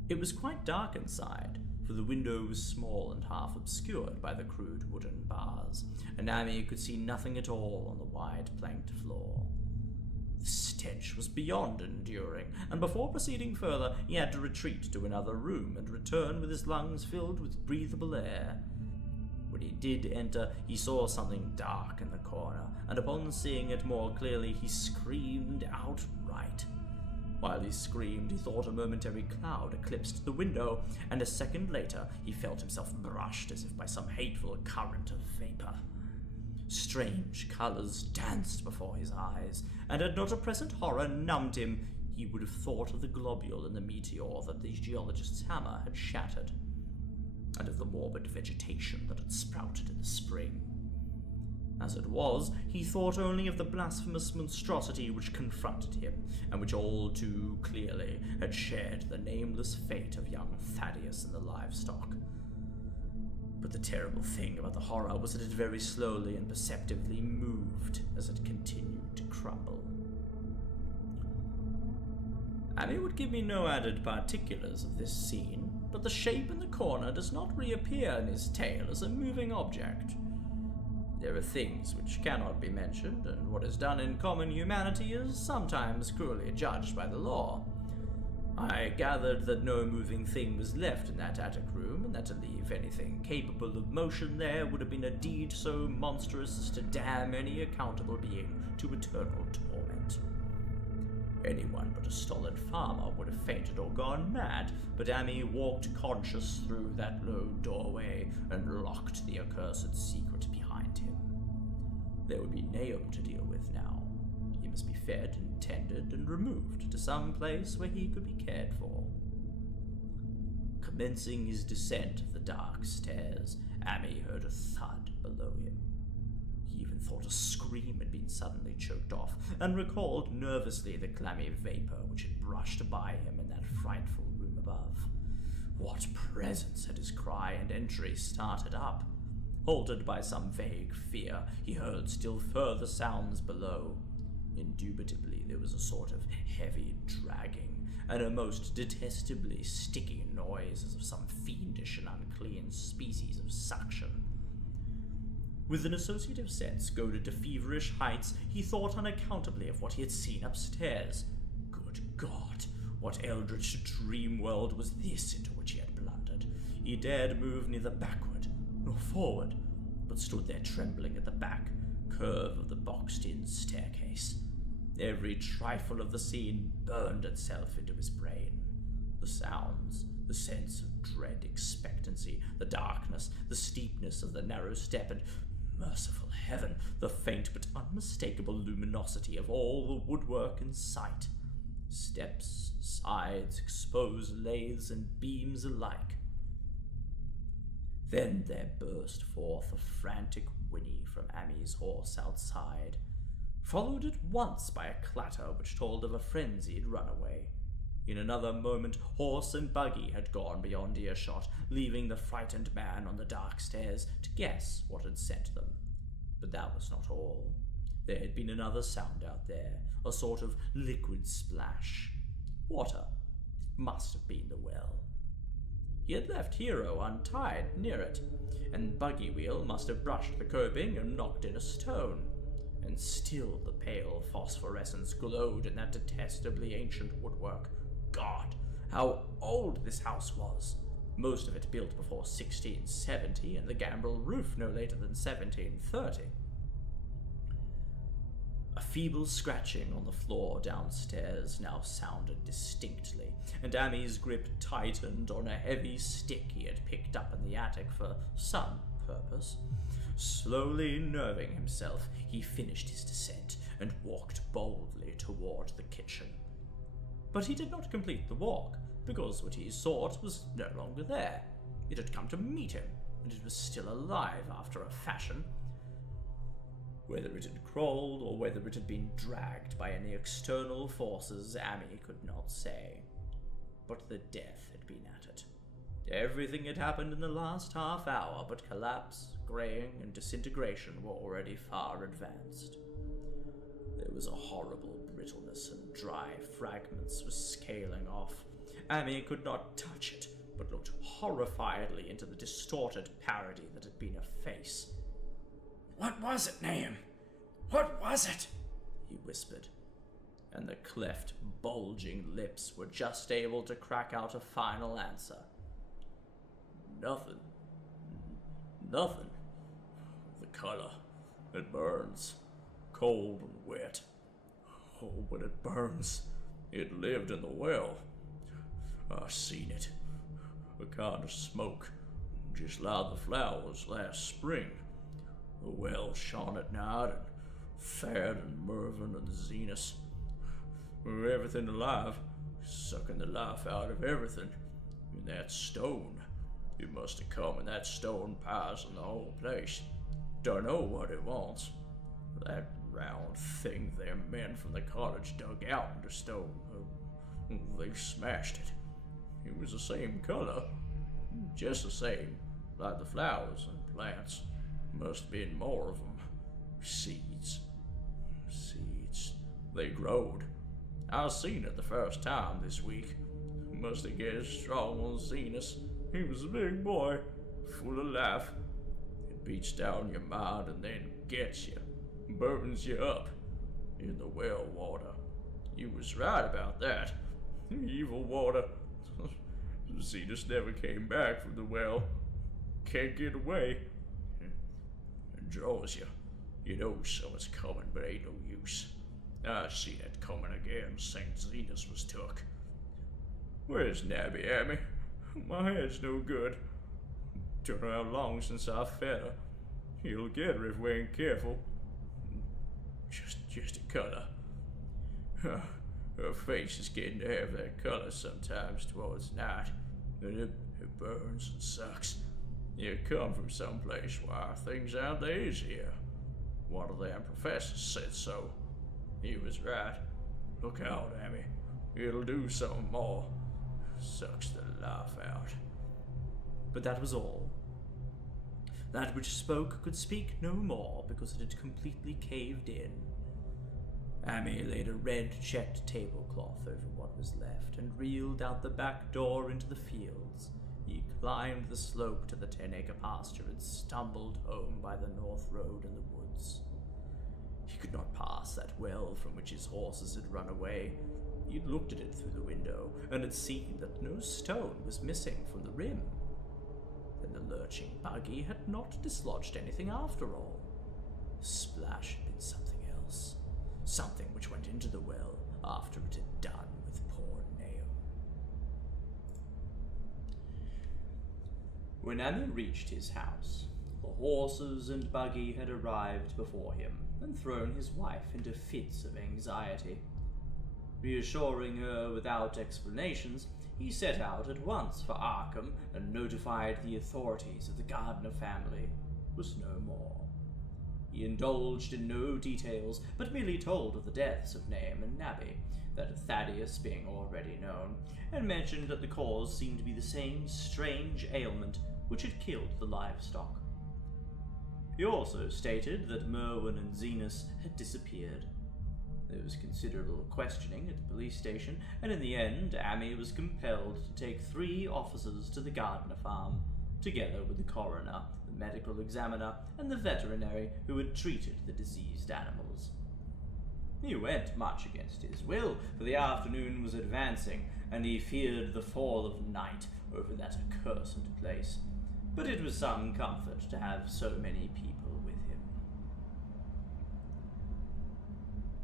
It was quite dark inside, for the window was small and half obscured by the crude wooden bars, and Amy could see nothing at all on the wide planked floor. The stench was beyond enduring, and before proceeding further, he had to retreat to another room and return with his lungs filled with breathable air. When he did enter, he saw something dark in the corner, and upon seeing it more clearly, he screamed outright. While he screamed, he thought a momentary cloud eclipsed the window, and a second later he felt himself brushed as if by some hateful current of vapor. Strange colors danced before his eyes, and had not a present horror numbed him, he would have thought of the globule in the meteor that the geologist's hammer had shattered, and of the morbid vegetation that had sprouted in the spring. As it was, he thought only of the blasphemous monstrosity which confronted him, and which all too clearly had shared the nameless fate of young Thaddeus and the livestock. But the terrible thing about the horror was that it very slowly and perceptibly moved as it continued to crumble. Amy would give me no added particulars of this scene, but the shape in the corner does not reappear in his tale as a moving object. There are things which cannot be mentioned, and what is done in common humanity is sometimes cruelly judged by the law. I gathered that no moving thing was left in that attic room, and that to leave anything capable of motion there would have been a deed so monstrous as to damn any accountable being to eternal torment. Anyone but a stolid farmer would have fainted or gone mad, but Amy walked conscious through that low doorway and locked the accursed secret behind him. There would be Nahum to deal with now. He must be fed and tended and removed to some place where he could be cared for. Commencing his descent of the dark stairs, Amy heard a thud below him. He even thought a scream had been suddenly choked off, and recalled nervously the clammy vapor which had brushed by him in that frightful room above. What presence had his cry and entry started up? Halted by some vague fear, he heard still further sounds below. Indubitably there was a sort of heavy dragging, and a most detestably sticky noise as of some fiendish and unclean species of suction. With an associative sense goaded to feverish heights, he thought unaccountably of what he had seen upstairs. Good God, what eldritch dream world was this into which he had blundered? He dared move neither backward nor forward, but stood there trembling at the back curve of the boxed-in staircase. Every trifle of the scene burned itself into his brain. The sounds, the sense of dread expectancy, the darkness, the steepness of the narrow step, and, merciful heaven, the faint but unmistakable luminosity of all the woodwork in sight. Steps, sides, exposed lathes, and beams alike. Then there burst forth a frantic whinny from Amy's horse outside, followed at once by a clatter which told of a frenzied runaway. In another moment, horse and buggy had gone beyond earshot, leaving the frightened man on the dark stairs to guess what had sent them. But that was not all. There had been another sound out there, a sort of liquid splash. Water. It must have been the well. He had left Hero untied near it, and Buggy Wheel must have brushed the coping and knocked in a stone. And still the pale phosphorescence glowed in that detestably ancient woodwork. God, how old this house was! Most of it built before 1670, and the gambrel roof no later than 1730. A feeble scratching on the floor downstairs now sounded distinctly, and Amy's grip tightened on a heavy stick he had picked up in the attic for some purpose. Slowly nerving himself, he finished his descent and walked boldly toward the kitchen. But he did not complete the walk, because what he sought was no longer there. It had come to meet him, and it was still alive after a fashion. Whether it had crawled or whether it had been dragged by any external forces, Amy could not say. But the death had been at it. Everything had happened in the last half hour, but collapse, graying, and disintegration were already far advanced. There was a horrible brittleness, and dry fragments were scaling off. Amy could not touch it, but looked horrifiedly into the distorted parody that had been a face. "What was it, Nahum? What was it?" he whispered, and the cleft, bulging lips were just able to crack out a final answer. Nothing. Nothing. The color. It burns. Cold and wet. Oh, but it burns. It lived in the well. I seen it. A kind of smoke, just like the flowers last spring. The well shone at night, and Thad and Mervyn and Zenas. Everything alive, sucking the life out of everything. And that stone, it must have come in that stone piles in the whole place. Dunno what it wants. That round thing their men from the cottage dug out into stone. They smashed it. It was the same color, just the same, like the flowers and plants. Must have been more of them. Seeds. They growed. I seen it the first time this week. Must have get strong on Zenas. He was a big boy, full of life. It beats down your mind and then gets you, burdens you up. In the well water. You was right about that. Evil water. Zenas never came back from the well. Can't get away. It draws you. You know something's coming, but ain't no use. I seen it coming again since Zenas was took. Where's Nabby, Amy? My head's no good. Don't know how long since I fed her. He'll get her if we ain't careful. Just a color. Her face is getting to have that color sometimes towards night. And it burns and sucks. You come from someplace where things aren't as here. One of them professors said so. He was right. Look out, Amy. It'll do something more. Sucks the life out. But that was all. That which spoke could speak no more because it had completely caved in. Amy laid a red checked tablecloth over what was left and reeled out the back door into the fields. He climbed the slope to the 10-acre pasture and stumbled home by the north road in the woods. He could not pass that well from which his horses had run away. He had looked at it through the window and had seen that no stone was missing from the rim. Then the lurching buggy had not dislodged anything after all. The splash had been something else. Something which went into the well after it had done with poor Nahum. When Amy reached his house, the horses and buggy had arrived before him and thrown his wife into fits of anxiety. Reassuring her without explanations, he set out at once for Arkham and notified the authorities of the Gardner family was no more. He indulged in no details, but merely told of the deaths of Nahum and Nabby, that of Thaddeus being already known, and mentioned that the cause seemed to be the same strange ailment which had killed the livestock. He also stated that Merwin and Zenas had disappeared. There was considerable questioning at the police station, and in the end, Amy was compelled to take 3 officers to the Gardner farm, together with the coroner, the medical examiner, and the veterinary who had treated the diseased animals. He went much against his will, for the afternoon was advancing, and he feared the fall of night over that accursed place. But it was some comfort to have so many people with him.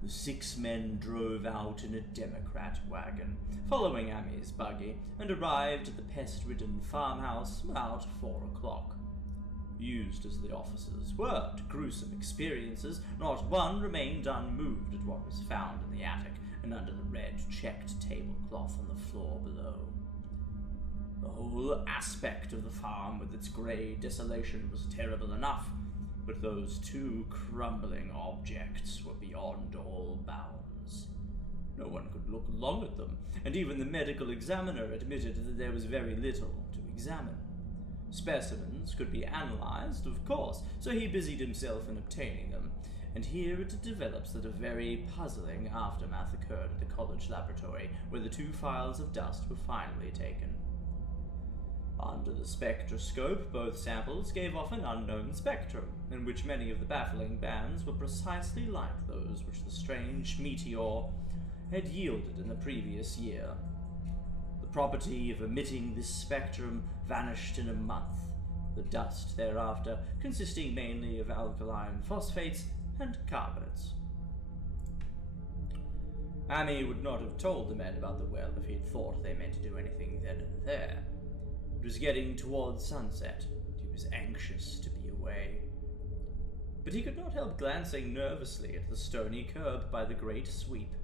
The 6 men drove out in a Democrat wagon, following Amy's buggy, and arrived at the pest-ridden farmhouse about 4 o'clock. Used as the officers were to gruesome experiences, not one remained unmoved at what was found in the attic and under the red checked tablecloth on the floor below. The whole aspect of the farm with its grey desolation was terrible enough, but those 2 crumbling objects were beyond all bounds. No one could look long at them, and even the medical examiner admitted that there was very little to examine. Specimens could be analyzed, of course, so he busied himself in obtaining them, and here it develops that a very puzzling aftermath occurred at the college laboratory, where the 2 files of dust were finally taken. Under the spectroscope, both samples gave off an unknown spectrum, in which many of the baffling bands were precisely like those which the strange meteor had yielded in the previous year. The property of emitting this spectrum vanished in a month, the dust thereafter consisting mainly of alkaline phosphates and carbonates. Amy would not have told the men about the well if he had thought they meant to do anything then and there. It was getting towards sunset, and he was anxious to be away. But he could not help glancing nervously at the stony curb by the great sweep,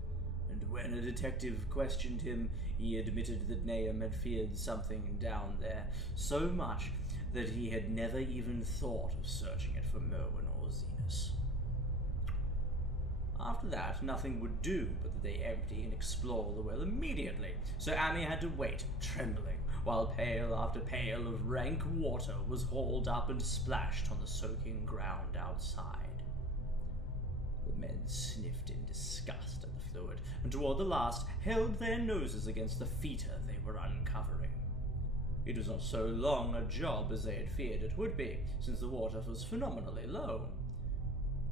and when a detective questioned him, he admitted that Nahum had feared something down there, so much that he had never even thought of searching it for Merwin or Zenas. After that, nothing would do but that they empty and explore the well immediately, so Amy had to wait, trembling, while pail after pail of rank water was hauled up and splashed on the soaking ground outside. The men sniffed in disgust at the fluid, and toward the last held their noses against the fetor they were uncovering. It was not so long a job as they had feared it would be, since the water was phenomenally low.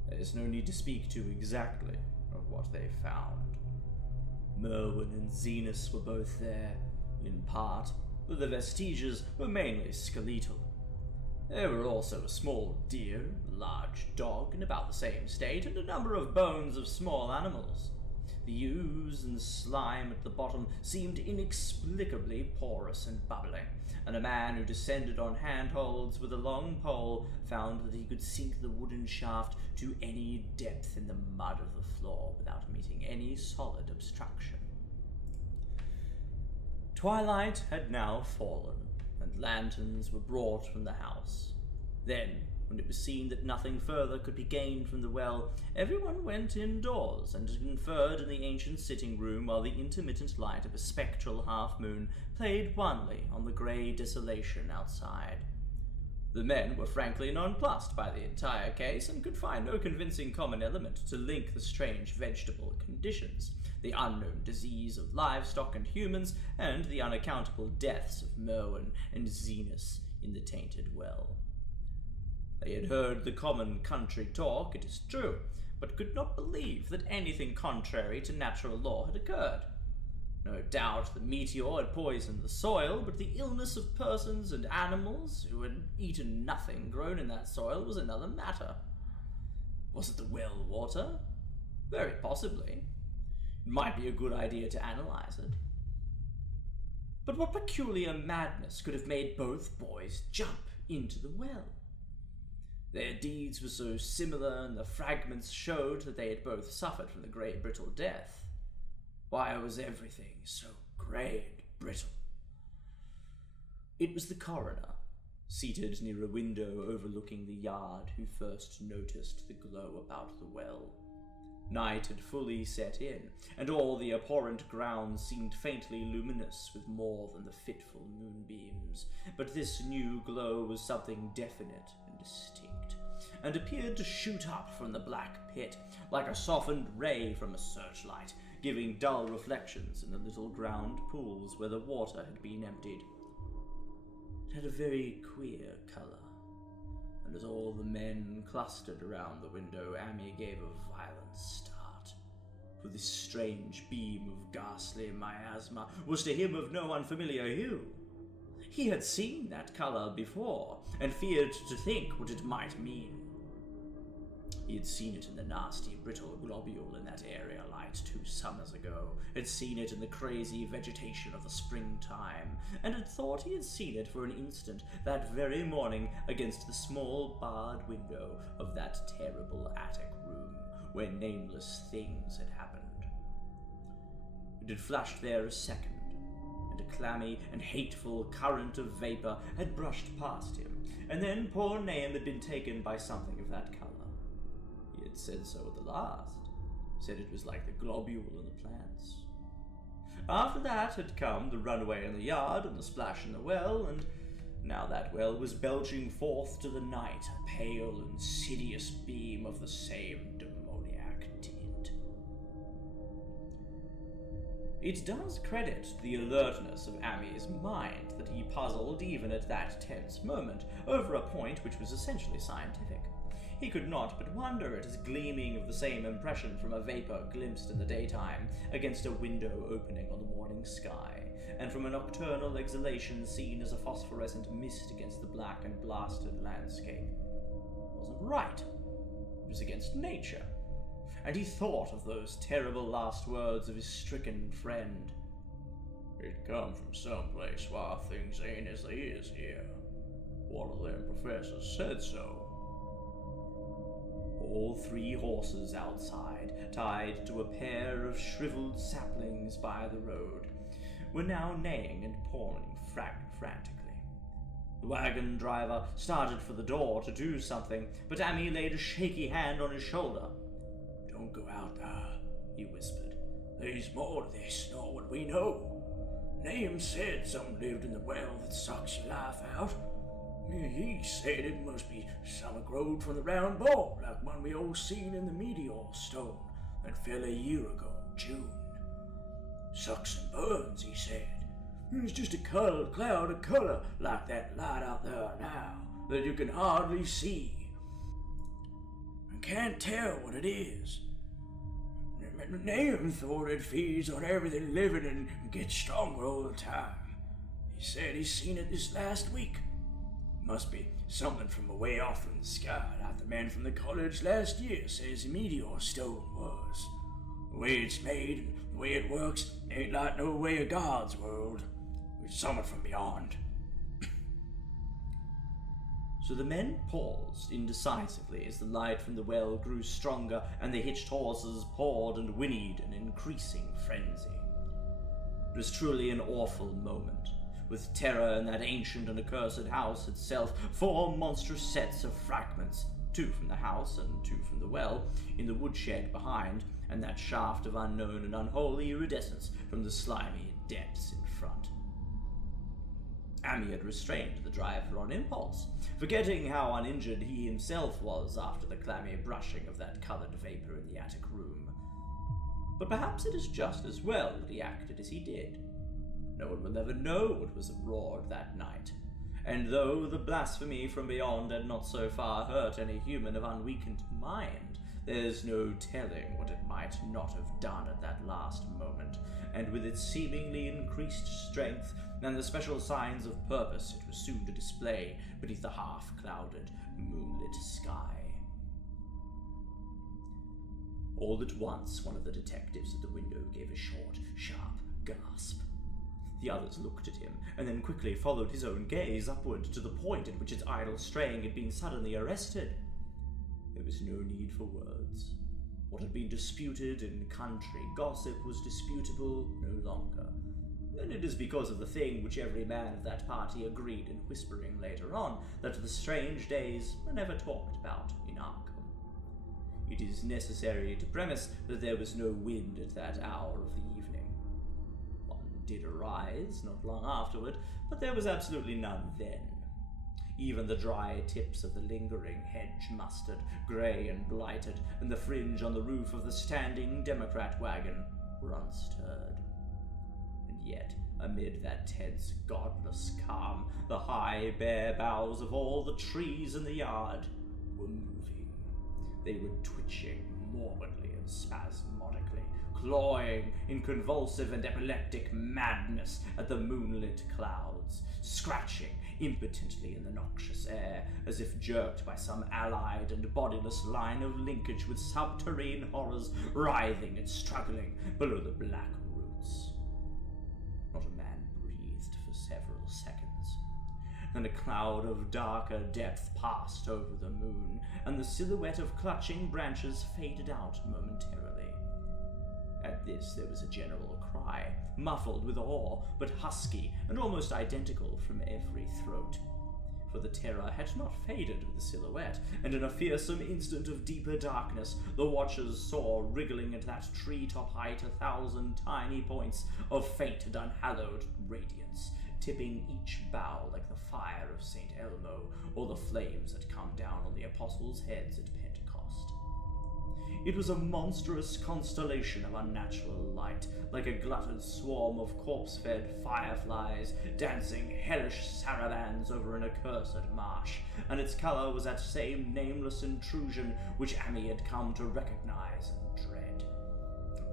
There is no need to speak too exactly of what they found. Merwin and Zenas were both there, in part, but the vestiges were mainly skeletal. There were also a small deer, a large dog in about the same state, and a number of bones of small animals. The ooze and slime at the bottom seemed inexplicably porous and bubbling, and a man who descended on handholds with a long pole found that he could sink the wooden shaft to any depth in the mud of the floor without meeting any solid obstruction. Twilight had now fallen, and lanterns were brought from the house. Then, when it was seen that nothing further could be gained from the well, everyone went indoors and conferred in the ancient sitting room while the intermittent light of a spectral half-moon played wanly on the grey desolation outside. The men were frankly nonplussed by the entire case and could find no convincing common element to link the strange vegetable conditions, the unknown disease of livestock and humans, and the unaccountable deaths of Merwin and Zenas in the tainted well. They had heard the common country talk, it is true, but could not believe that anything contrary to natural law had occurred. No doubt the meteor had poisoned the soil, but the illness of persons and animals who had eaten nothing grown in that soil was another matter. Was it the well water? Very possibly. It might be a good idea to analyze it. But what peculiar madness could have made both boys jump into the well? Their deeds were so similar, and the fragments showed that they had both suffered from the grey brittle death. Why was everything so grey and brittle? It was the coroner. seated near a window overlooking the yard, who first noticed the glow about the well. Night had fully set in, and all the abhorrent ground seemed faintly luminous with more than the fitful moonbeams, but this new glow was something definite and distinct, and appeared to shoot up from the black pit like a softened ray from a searchlight, giving dull reflections in the little ground pools where the water had been emptied. It had a very queer color, and as all the men clustered around the window, Amy gave a violent start, for this strange beam of ghastly miasma was to him of no unfamiliar hue. He had seen that color before, and feared to think what it might mean. He had seen it in the nasty, brittle globule in that area light 2 summers ago, had seen it in the crazy vegetation of the springtime, and had thought he had seen it for an instant that very morning against the small barred window of that terrible attic room where nameless things had happened. It had flashed there a second, and a clammy and hateful current of vapor had brushed past him, and then poor Nahum had been taken by something of that color. He had said so at the last, said it was like the globule in the plants. After that had come the runaway in the yard and the splash in the well, and now that well was belching forth to the night a pale, insidious beam of the same demoniac tint. It does credit the alertness of Amy's mind that he puzzled even at that tense moment over a point which was essentially scientific. He could not but wonder at his gleaming of the same impression from a vapor glimpsed in the daytime against a window opening on the morning sky, and from a nocturnal exhalation seen as a phosphorescent mist against the black and blasted landscape. It wasn't right. It was against nature. And he thought of those terrible last words of his stricken friend. "It come from some place where things ain't as they is here. One of them professors said so." All 3 horses outside, tied to a pair of shriveled saplings by the road, were now neighing and pawing frantically. The wagon driver started for the door to do something, but Amy laid a shaky hand on his shoulder. "Don't go out there," he whispered. "There's more to this nor what we know. Nahum said something lived in the well that sucks your life out. He said it must be some growed from the round ball, like one we all seen in the meteor stone that fell a year ago, June. Sucks and burns, he said. It's just a cloud of color like that light out there now that you can hardly see. And can't tell what it is. Nahum thought it feeds on everything living and gets stronger all the time. He said he's seen it this last week. Must be something from away off in the sky, like the man from the college last year says the meteor stone was. The way it's made and the way it works ain't like no way of God's world. It's something from beyond." So the men paused indecisively as the light from the well grew stronger and the hitched horses pawed and whinnied in increasing frenzy. It was truly an awful moment, with terror in that ancient and accursed house itself, 4 monstrous sets of fragments, 2 from the house and 2 from the well, in the woodshed behind, and that shaft of unknown and unholy iridescence from the slimy depths in front. Amy had restrained the driver on impulse, forgetting how uninjured he himself was after the clammy brushing of that colored vapor in the attic room. But perhaps it is just as well that he acted as he did. No one will ever know what was roared that night, and though the blasphemy from beyond had not so far hurt any human of unweakened mind, there's no telling what it might not have done at that last moment, and with its seemingly increased strength and the special signs of purpose it was soon to display beneath the half-clouded, moonlit sky. All at once, one of the detectives at the window gave a short, sharp gasp. The others looked at him, and then quickly followed his own gaze upward to the point at which its idle straying had been suddenly arrested. There was no need for words. What had been disputed in country gossip was disputable no longer. And it is because of the thing which every man of that party agreed in whispering later on, that the strange days were never talked about in Arkham. It is necessary to premise that there was no wind at that hour of the evening. One did arise not long afterward, but there was absolutely none then. Even the dry tips of the lingering hedge mustard, grey and blighted, and the fringe on the roof of the standing Democrat wagon were unstirred. And yet, amid that tense, godless calm, the high, bare boughs of all the trees in the yard were moving. They were twitching morbidly and spasmodically, clawing in convulsive and epileptic madness at the moonlit clouds, scratching impotently in the noxious air, as if jerked by some allied and bodiless line of linkage with subterranean horrors writhing and struggling below the black roots. Not a man breathed for several seconds. Then a cloud of darker depth passed over the moon, and the silhouette of clutching branches faded out momentarily. At this there was a general cry, muffled with awe, but husky and almost identical from every throat. For the terror had not faded with the silhouette, and in a fearsome instant of deeper darkness, the watchers saw wriggling at that treetop height 1,000 tiny points of faint and unhallowed radiance, tipping each bough like the fire of St. Elmo, or the flames that come down on the apostles' heads at Pentecost. It was a monstrous constellation of unnatural light, like a glutted swarm of corpse-fed fireflies dancing hellish sarabands over an accursed marsh, and its color was that same nameless intrusion which Amy had come to recognize and dread.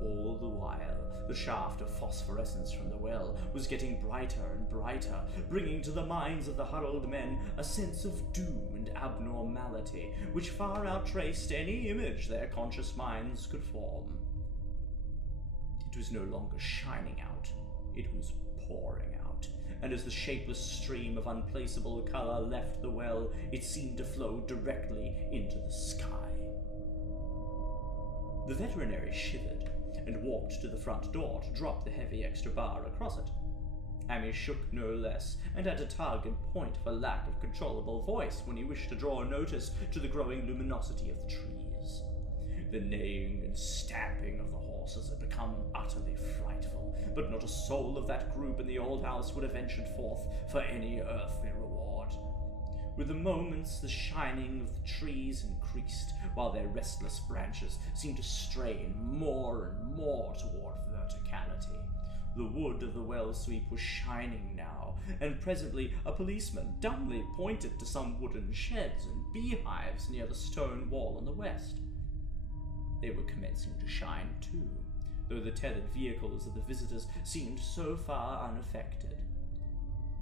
All the while, the shaft of phosphorescence from the well was getting brighter and brighter, bringing to the minds of the huddled men a sense of doom and abnormality which far outtraced any image their conscious minds could form. It was no longer shining out, it was pouring out, and as the shapeless stream of unplaceable color left the well, it seemed to flow directly into the sky. The veterinary shivered and walked to the front door to drop the heavy extra bar across it. Amy shook no less, and had to tug and point for lack of controllable voice when he wished to draw notice to the growing luminosity of the trees. The neighing and stamping of the horses had become utterly frightful, but not a soul of that group in the old house would have ventured forth for any earthly reward. With the moments, the shining of the trees increased, while their restless branches seemed to strain more and more toward verticality. The wood of the well sweep was shining now, and presently a policeman dumbly pointed to some wooden sheds and beehives near the stone wall on the west. They were commencing to shine too, though the tethered vehicles of the visitors seemed so far unaffected.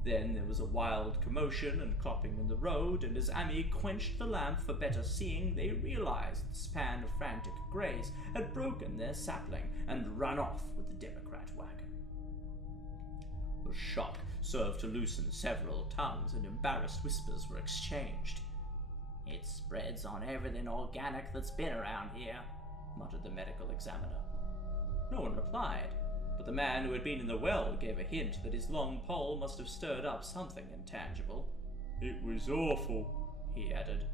Then there was a wild commotion and clopping in the road, and as Amy quenched the lamp for better seeing, they realized the span of frantic greys had broken their sapling and run off with the Democrat wagon. The shock served to loosen several tongues, and embarrassed whispers were exchanged. "It spreads on everything organic that's been around here," muttered the medical examiner. No one replied, but the man who had been in the well gave a hint that his long pole must have stirred up something intangible. "It was awful," he added.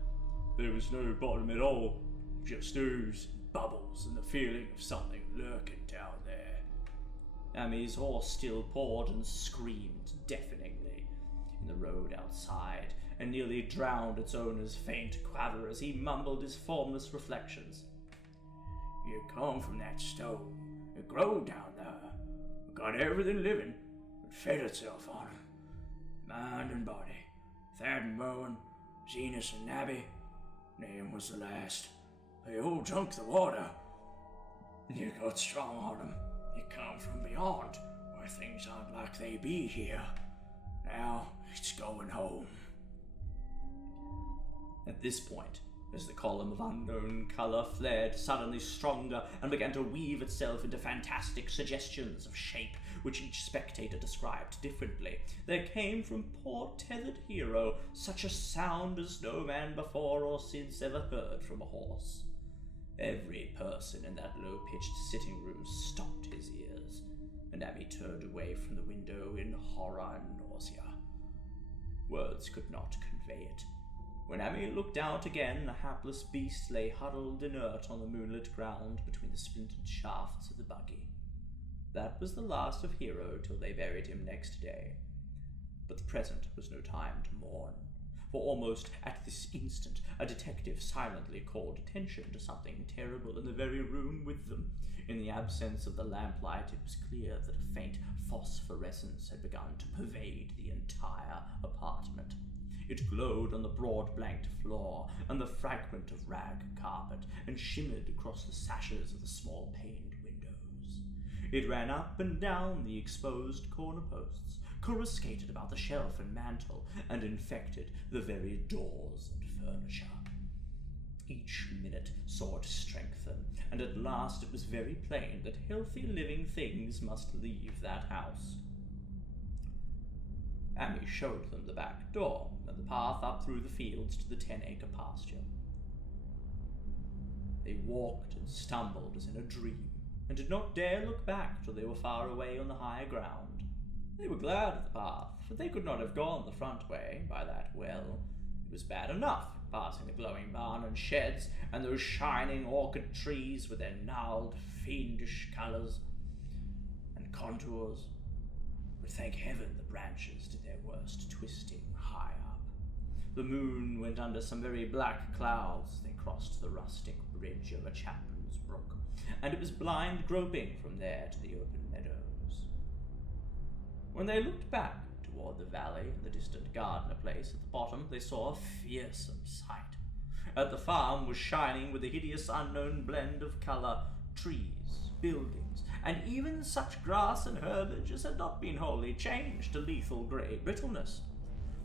"There was no bottom at all, just ooze and bubbles and the feeling of something lurking down there." Amy's horse still pawed and screamed deafeningly in the road outside, and nearly drowned its owner's faint quaver as he mumbled his formless reflections. "You come from that stone. It growed down there. It got everything living. It fed itself on 'em. Mind and body. Thad and Bowen, Zenas and Nabby. Name was the last. They all drank the water. You got strong on 'em. You come from beyond, where things aren't like they be here. Now it's going home." At this point, as the column of unknown color flared suddenly stronger and began to weave itself into fantastic suggestions of shape, which each spectator described differently, there came from poor tethered hero such a sound as no man before or since ever heard from a horse. Every person in that low-pitched sitting room stopped his ears, and Abby turned away from the window in horror and nausea. Words could not convey it. When Abby looked out again, the hapless beast lay huddled inert on the moonlit ground between the splintered shafts of the buggy. That was the last of Hero till they buried him next day. But the present was no time to mourn, for almost at this instant a detective silently called attention to something terrible in the very room with them. In the absence of the lamplight, it was clear that a faint phosphorescence had begun to pervade the entire apartment. It glowed on the broad blanked floor and the fragment of rag carpet, and shimmered across the sashes of the small paned windows. It ran up and down the exposed corner posts, coruscated about the shelf and mantel, and infected the very doors and furniture. Each minute saw it strengthen, and at last it was very plain that healthy living things must leave that house. Amy showed them the back door and the path up through the fields to the 10-acre pasture. They walked and stumbled as in a dream, and did not dare look back till they were far away on the higher ground. They were glad of the path, for they could not have gone the front way by that well. It was bad enough, passing the glowing barn and sheds, and those shining orchid trees with their gnarled, fiendish colours and contours. But thank heaven the branches did their worst twisting high up. The moon went under some very black clouds as they crossed the rustic bridge over Chapman's Brook, and it was blind groping from there to the open meadows. When they looked back toward the valley and the distant Gardner place at the bottom, they saw a fearsome sight. At the farm was shining with a hideous unknown blend of colour, trees, buildings, and even such grass and herbage as had not been wholly changed to lethal grey brittleness.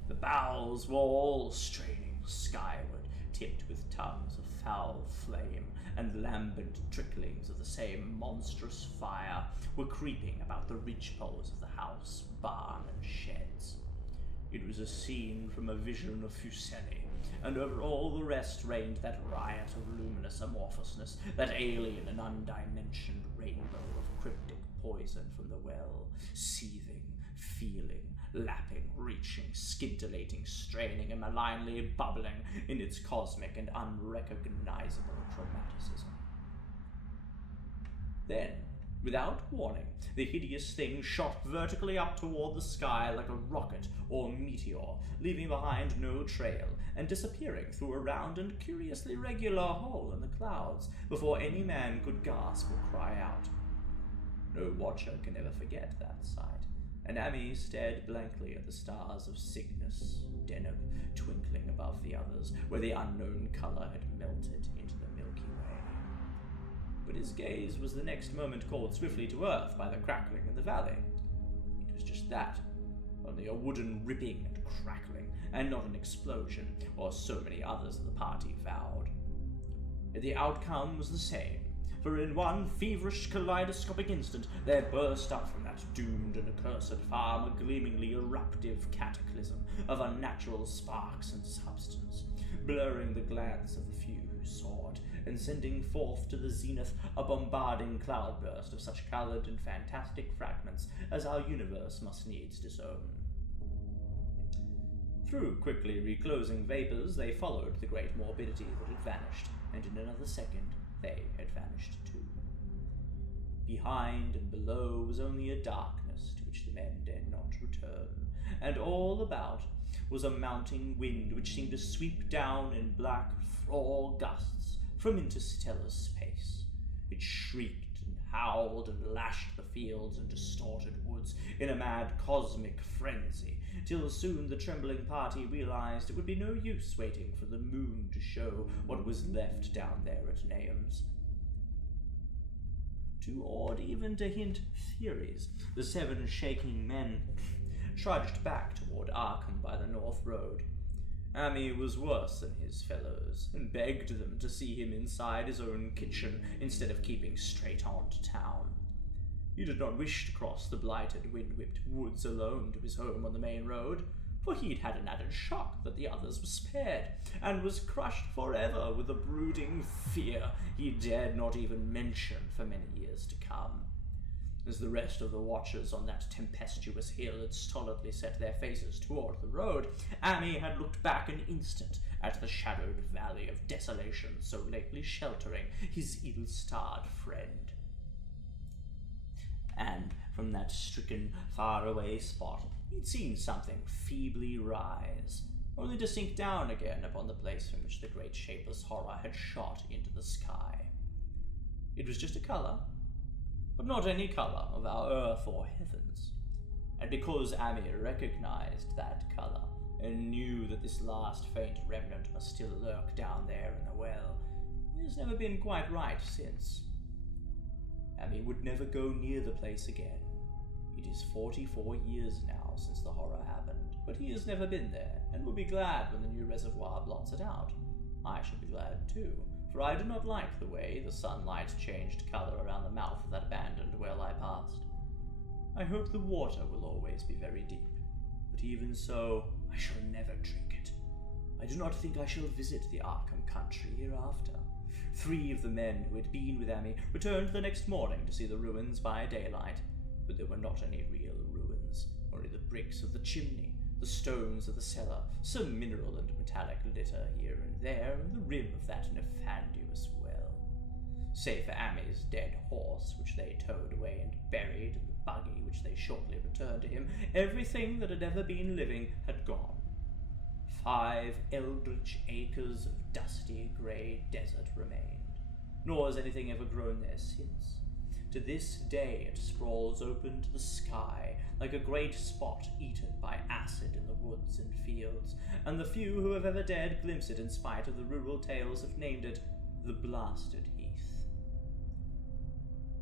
The boughs were all straining skyward, tipped with tongues of foul flame, and lambent tricklings of the same monstrous fire were creeping about the ridgepoles of the house, barn, and sheds. It was a scene from a vision of Fuseli, and over all the rest reigned that riot of luminous amorphousness, that alien and undimensioned rainbow of cryptic poison from the well, seething, feeling, lapping, reaching, scintillating, straining, and malignly bubbling in its cosmic and unrecognizable chromaticism. Then, without warning, the hideous thing shot vertically up toward the sky like a rocket or meteor, leaving behind no trail, and disappearing through a round and curiously regular hole in the clouds before any man could gasp or cry out. No watcher can ever forget that sight, and Amy stared blankly at the stars of Cygnus, Deneb, twinkling above the others, where the unknown colour had melted into the Milky Way. But his gaze was the next moment called swiftly to earth by the crackling in the valley. It was just that, only a wooden ripping and crackling, and not an explosion, or so many others of the party vowed. The outcome was the same, for in one feverish kaleidoscopic instant there burst up from that doomed and accursed farm a gleamingly eruptive cataclysm of unnatural sparks and substance, blurring the glance of the few who saw it, and sending forth to the zenith a bombarding cloudburst of such coloured and fantastic fragments as our universe must needs disown. Through quickly reclosing vapours they followed the great morbidity that had vanished, and in another second they had vanished too. Behind and below was only a darkness to which the men dared not return, and all about was a mounting wind which seemed to sweep down in black floor gusts from interstellar space. It shrieked and howled and lashed the fields and distorted woods in a mad cosmic frenzy, till soon the trembling party realized it would be no use waiting for the moon to show what was left down there at Nahum's. Too awed even to hint theories, the 7 shaking men trudged back toward Arkham by the North Road. Amy was worse than his fellows, and begged them to see him inside his own kitchen instead of keeping straight on to town. He did not wish to cross the blighted, wind-whipped woods alone to his home on the main road, for he'd had an added shock that the others were spared, and was crushed forever with a brooding fear he dared not even mention for many years to come. As the rest of the watchers on that tempestuous hill had stolidly set their faces toward the road, Amy had looked back an instant at the shadowed valley of desolation so lately sheltering his ill-starred friend. And from that stricken, faraway spot, he'd seen something feebly rise, only to sink down again upon the place from which the great shapeless horror had shot into the sky. It was just a colour, but not any colour of our earth or heavens. And because Amy recognized that colour, and knew that this last faint remnant must still lurk down there in the well, it has never been quite right since. Amy would never go near the place again. It is 44 years now since the horror happened, but he has never been there, and will be glad when the new reservoir blots it out. I should be glad too, for I do not like the way the sunlight changed colour around the mouth of that abandoned well I passed. I hope the water will always be very deep, but even so, I shall never drink it. I do not think I shall visit the Arkham country hereafter. 3 of the men who had been with Amy returned the next morning to see the ruins by daylight, but there were not any real ruins, only the bricks of the chimney, the stones of the cellar, some mineral and metallic litter here and there, and the rim of that nefandous well. Save for Amy's dead horse, which they towed away and buried, and the buggy which they shortly returned to him, everything that had ever been living had gone. 5 eldritch acres of dusty grey desert remained, nor has anything ever grown there since. To this day it sprawls open to the sky, like a great spot eaten by acid in the woods and fields, and the few who have ever dared glimpse it in spite of the rural tales have named it the Blasted Heath.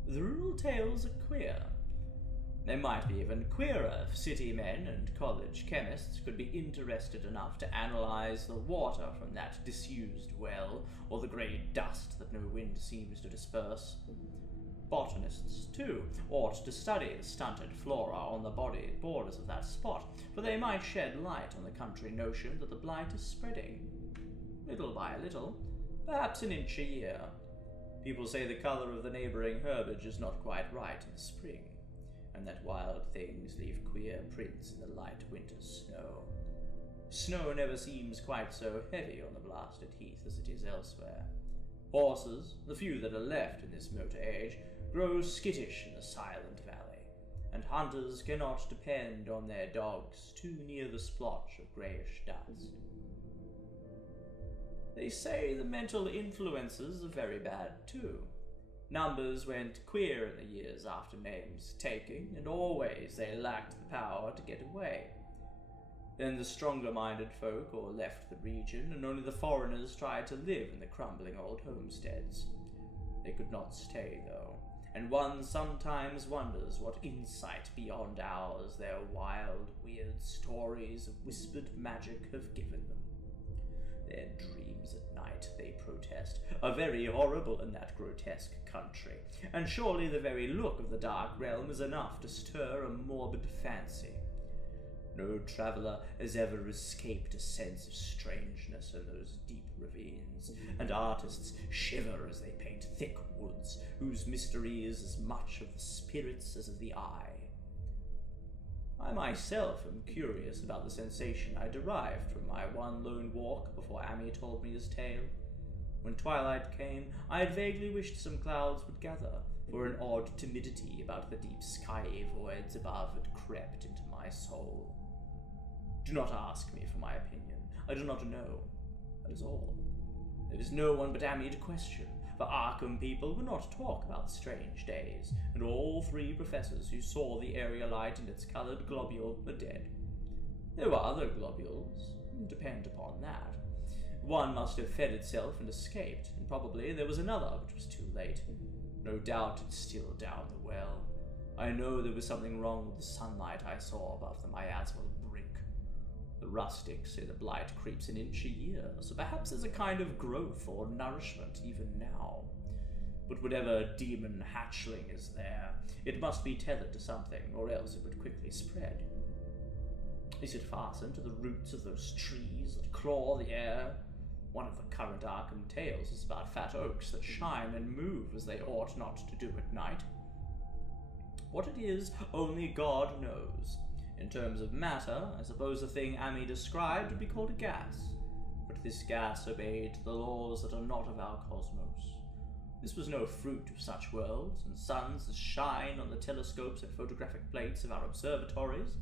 The rural tales are queer. They might be even queerer if city men and college chemists could be interested enough to analyze the water from that disused well, or the grey dust that no wind seems to disperse. Botanists, too, ought to study the stunted flora on the borders of that spot, for they might shed light on the country notion that the blight is spreading. Little by little, perhaps an inch a year. People say the colour of the neighbouring herbage is not quite right in the spring, and that wild things leave queer prints in the light winter snow. Snow never seems quite so heavy on the Blasted Heath as it is elsewhere. Horses, the few that are left in this motor age, grow skittish in the silent valley, and hunters cannot depend on their dogs too near the splotch of greyish dust. They say the mental influences are very bad too. Numbers went queer in the years after Name's taking, and always they lacked the power to get away. Then the stronger-minded folk all left the region, and only the foreigners tried to live in the crumbling old homesteads. They could not stay, though, and one sometimes wonders what insight beyond ours their wild, weird stories of whispered magic have given them. Their dreams at night, they protest, are very horrible in that grotesque country, and surely the very look of the dark realm is enough to stir a morbid fancy. No traveller has ever escaped a sense of strangeness in those deep ravines, and artists shiver as they paint thick woods, whose mystery is as much of the spirits as of the eye. I myself am curious about the sensation I derived from my one lone walk before Amy told me his tale. When twilight came, I had vaguely wished some clouds would gather, for an odd timidity about the deep skyey voids above had crept into my soul. Do not ask me for my opinion. I do not know. That is all. There is no one but Amy to question, for Arkham people would not talk about the strange days, and all 3 professors who saw the area light and its coloured globule are dead. There were other globules. Depend upon that. One must have fed itself and escaped, and probably there was another which was too late. No doubt it's still down the well. I know there was something wrong with the sunlight I saw above the miasmal brink. The rustics say the blight creeps an inch a year, so perhaps there's a kind of growth or nourishment even now. But whatever demon hatchling is there, it must be tethered to something, or else it would quickly spread. Is it fastened to the roots of those trees that claw the air? One of the current Arkham tales is about fat oaks that shine and move as they ought not to do at night. What it is, only God knows. In terms of matter, I suppose the thing Amy described would be called a gas. But this gas obeyed the laws that are not of our cosmos. This was no fruit of such worlds and suns as shine on the telescopes and photographic plates of our observatories.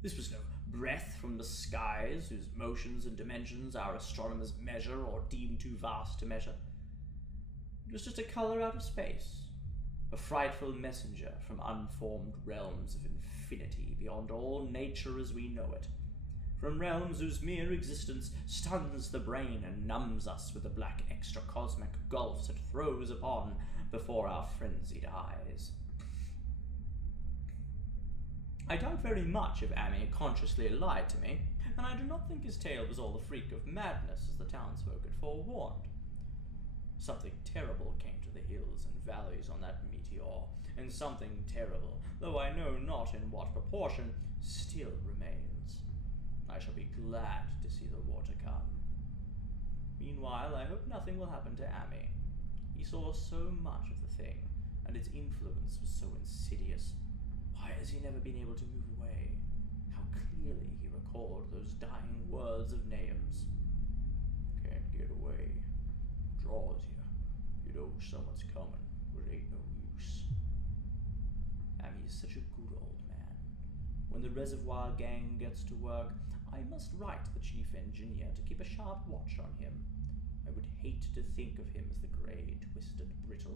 This was no breath from the skies whose motions and dimensions our astronomers measure or deem too vast to measure. It was just a color out of space, a frightful messenger from unformed realms of infinity beyond all nature as we know it, from realms whose mere existence stuns the brain and numbs us with the black extra-cosmic gulfs it throws upon before our frenzied eyes. I doubt very much if Amy consciously lied to me, and I do not think his tale was all the freak of madness as the townsfolk had forewarned. Something terrible came to the hills and valleys on that meteor, and something terrible, though I know not in what proportion, still remains. I shall be glad to see the water come. Meanwhile, I hope nothing will happen to Amy. He saw so much of the thing, and its influence was so insidious. Why has he never been able to move away? How clearly he recalled those dying words of Nahum's. Can't get away. Draws you. You know someone's coming, but it ain't no use. Amy is such a good old man. When the reservoir gang gets to work, I must write the chief engineer to keep a sharp watch on him. I would hate to think of him as the grey, twisted, brittle